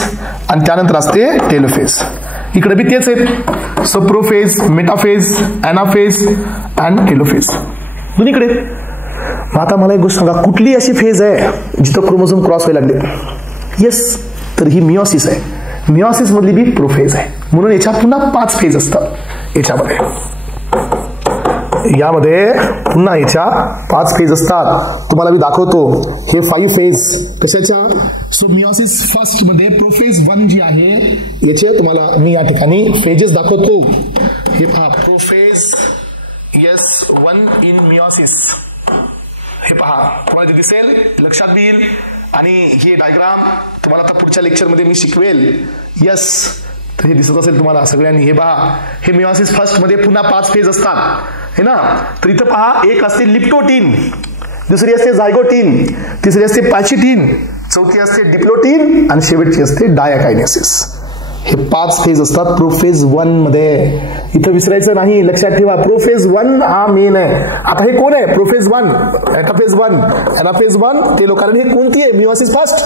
आणि त्यानंतर असते टेलोफेज. इकडे बी तेच आहेत. So prophase, metaphase, anaphase and telophase दोन्हीकडे. मग आता मला एक गोष्ट सांगा, कुठली अशी फेज आहे जिथं क्रोमोझोम क्रॉस व्हायला लागले? यस, तर ही मियोसिस आहे. मियोसिस मधली बी प्रोफेज आहे, म्हणून याच्यात पुन्हा 5 फेज असतात. यामध्ये पुन्हा याच्या 5 फेज असतात. तुम्हाला मी दाखवतो हे 5 फेज कशाच्या. सो मियोसिस फर्स्ट मध्ये प्रोफेज 1 जी आहे, याचे तुम्हाला मी या ठिकाणी फेजेस दाखवतो. हे पहा, प्रोफेज यस 1 इन मियोसिस. हे पहा, तुम्हाला जे दिसेल लक्षात बी येईल. आणि हे डायग्राम तुम्हाला आता पुढच्या लेक्चरमध्ये मी शिकवेल. यस, तर हे दिसत असेल तुम्हाला सगळ्यांनी. हे पहा, हे मियोसिस फर्स्ट मध्ये पुन्हा 5 फेज असतात, हे ना. तर इथं पहा, एक असते लिप्टोटीन, दुसरी असते झायगोटीन, तिसरी असते पॅचिटीन, चौथी असते डिप्लोटीन आणि शेवटची असते डायाकायनेसिस. हे 5 फेज असतात प्रोफेज 1 मध्ये. इथं विसरायचं नाही, लक्षात ठेवा. प्रोफेज 1 हा मेन आहे. आता हे कोण आहे? Prophase 1, metaphase 1, अॅनाफेज 1, टेलो. कारण हे कोणती आहे? Meiosis first.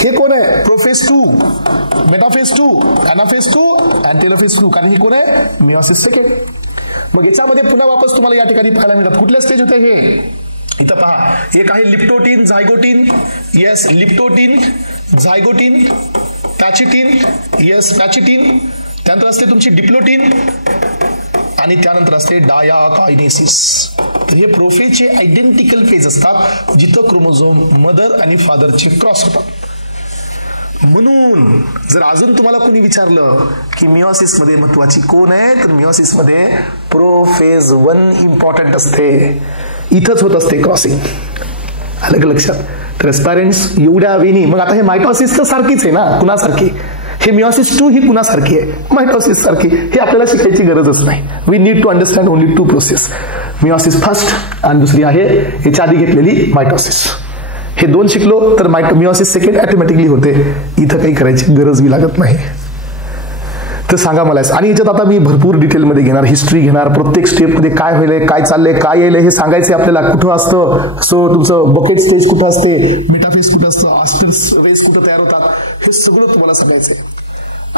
हे कोण आहे? प्रोफेज 2, मेटाफेज 2, अॅनाफेज 2 आणि टेलोफेज 2. कारण हे कोण आहे? Meiosis second. मग याच्यामध्ये पुन्हा वापस तुम्हाला या ठिकाणी पाहायला मिळतात. कुठले स्टेज होते हे? इथं पहा, एक आहे लिप्टोटीन झायगोटीन, येस लिप्टोटीन झायगोटीन, पॅचिटीन, येस पॅचिटीन, त्यानंतर असते तुमची डिप्लोटीन आणि त्यानंतर असते डायाकायनेसिस. तर हे प्रोफेजचे आयडेंटिकल फेज असतात जिथं क्रोमोझोम मदर आणि फादरचे क्रॉस होतात. म्हणून जर अजून तुम्हाला कोणी विचारलं की मियोसिस मध्ये महत्वाची कोण आहे, तर मियोसिस मध्ये प्रोफेज 1 इम्पॉर्टंट असते. इथंच होत असते क्रॉसिंग. अलग लक्षात. ट्रान्सपॅरंट्स एवढ्या वेणी. मग आता हे मायटोसिस तर सारखीच आहे ना, कुणासारखी. हे मियोसिस 2 ही कुणासारखी आहे, मायटोसिस सारखी. हे आपल्याला शिकायची गरजच नाही. We need to understand only 2 process, meiosis first आणि दुसरी आहे याच्या आधी घेतलेली मायटोसिस. हे 2 शिकलो तर मियोसिस सेकंड ऑटोमॅटिकली होते. इथं काही करायची गरज बी लागत नाही. तर सांगा मला. आणि याच्यात आता मी भरपूर डिटेलमध्ये घेणार, हिस्ट्री घेणार, प्रत्येक स्टेपमध्ये काय होईल, काय चाललंय, काय येईल हे सांगायचे आपल्याला. कुठं असतं सो तुमचं बकेट स्टेज कुठं असते, मेटाफेज कुठं असतं, आस्टर वेज कुठं तयार होतात, हे सगळं तुम्हाला सांगायचंय.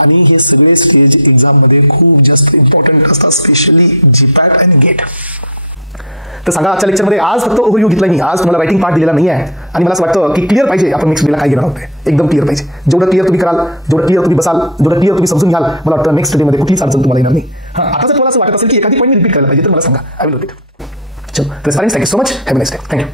आणि हे सगळे स्टेज एक्झाम मध्ये खूप जास्त इम्पॉर्टंट असतात, स्पेशली जीपॅट आणि गेट. तर सांगा आजच्या लेक्चरमध्ये, आज फक्त ओव्हरव्ह्यू घेतला मी, आज तुम्हाला रायटिंग पार्ट दिलेला नाही आहे. आणि मला असं वाटतं की क्लिअर पाहिजे, आपण नेक्स्ट डेला काय घेणार आहोत एकदम क्लिअर पाहिजे. जेवढं क्लिअर तुम्ही कराल, जेवढं क्लिअर तुम्ही बसाल, जेवढं क्लिअर तुम्ही समजून घ्याल, मला वाटतं नेक्स्ट डेमध्ये कुठलीच अडचण तुम्हाला येणार नाही. आता जर तुम्हाला असं वाटत असेल की एखादी पॉईंट रिपीट करायला पाहिजे तर मला सांगा, आय विल रिपीट. चलो, transparent, thank you so much, have a nice day. Thank you.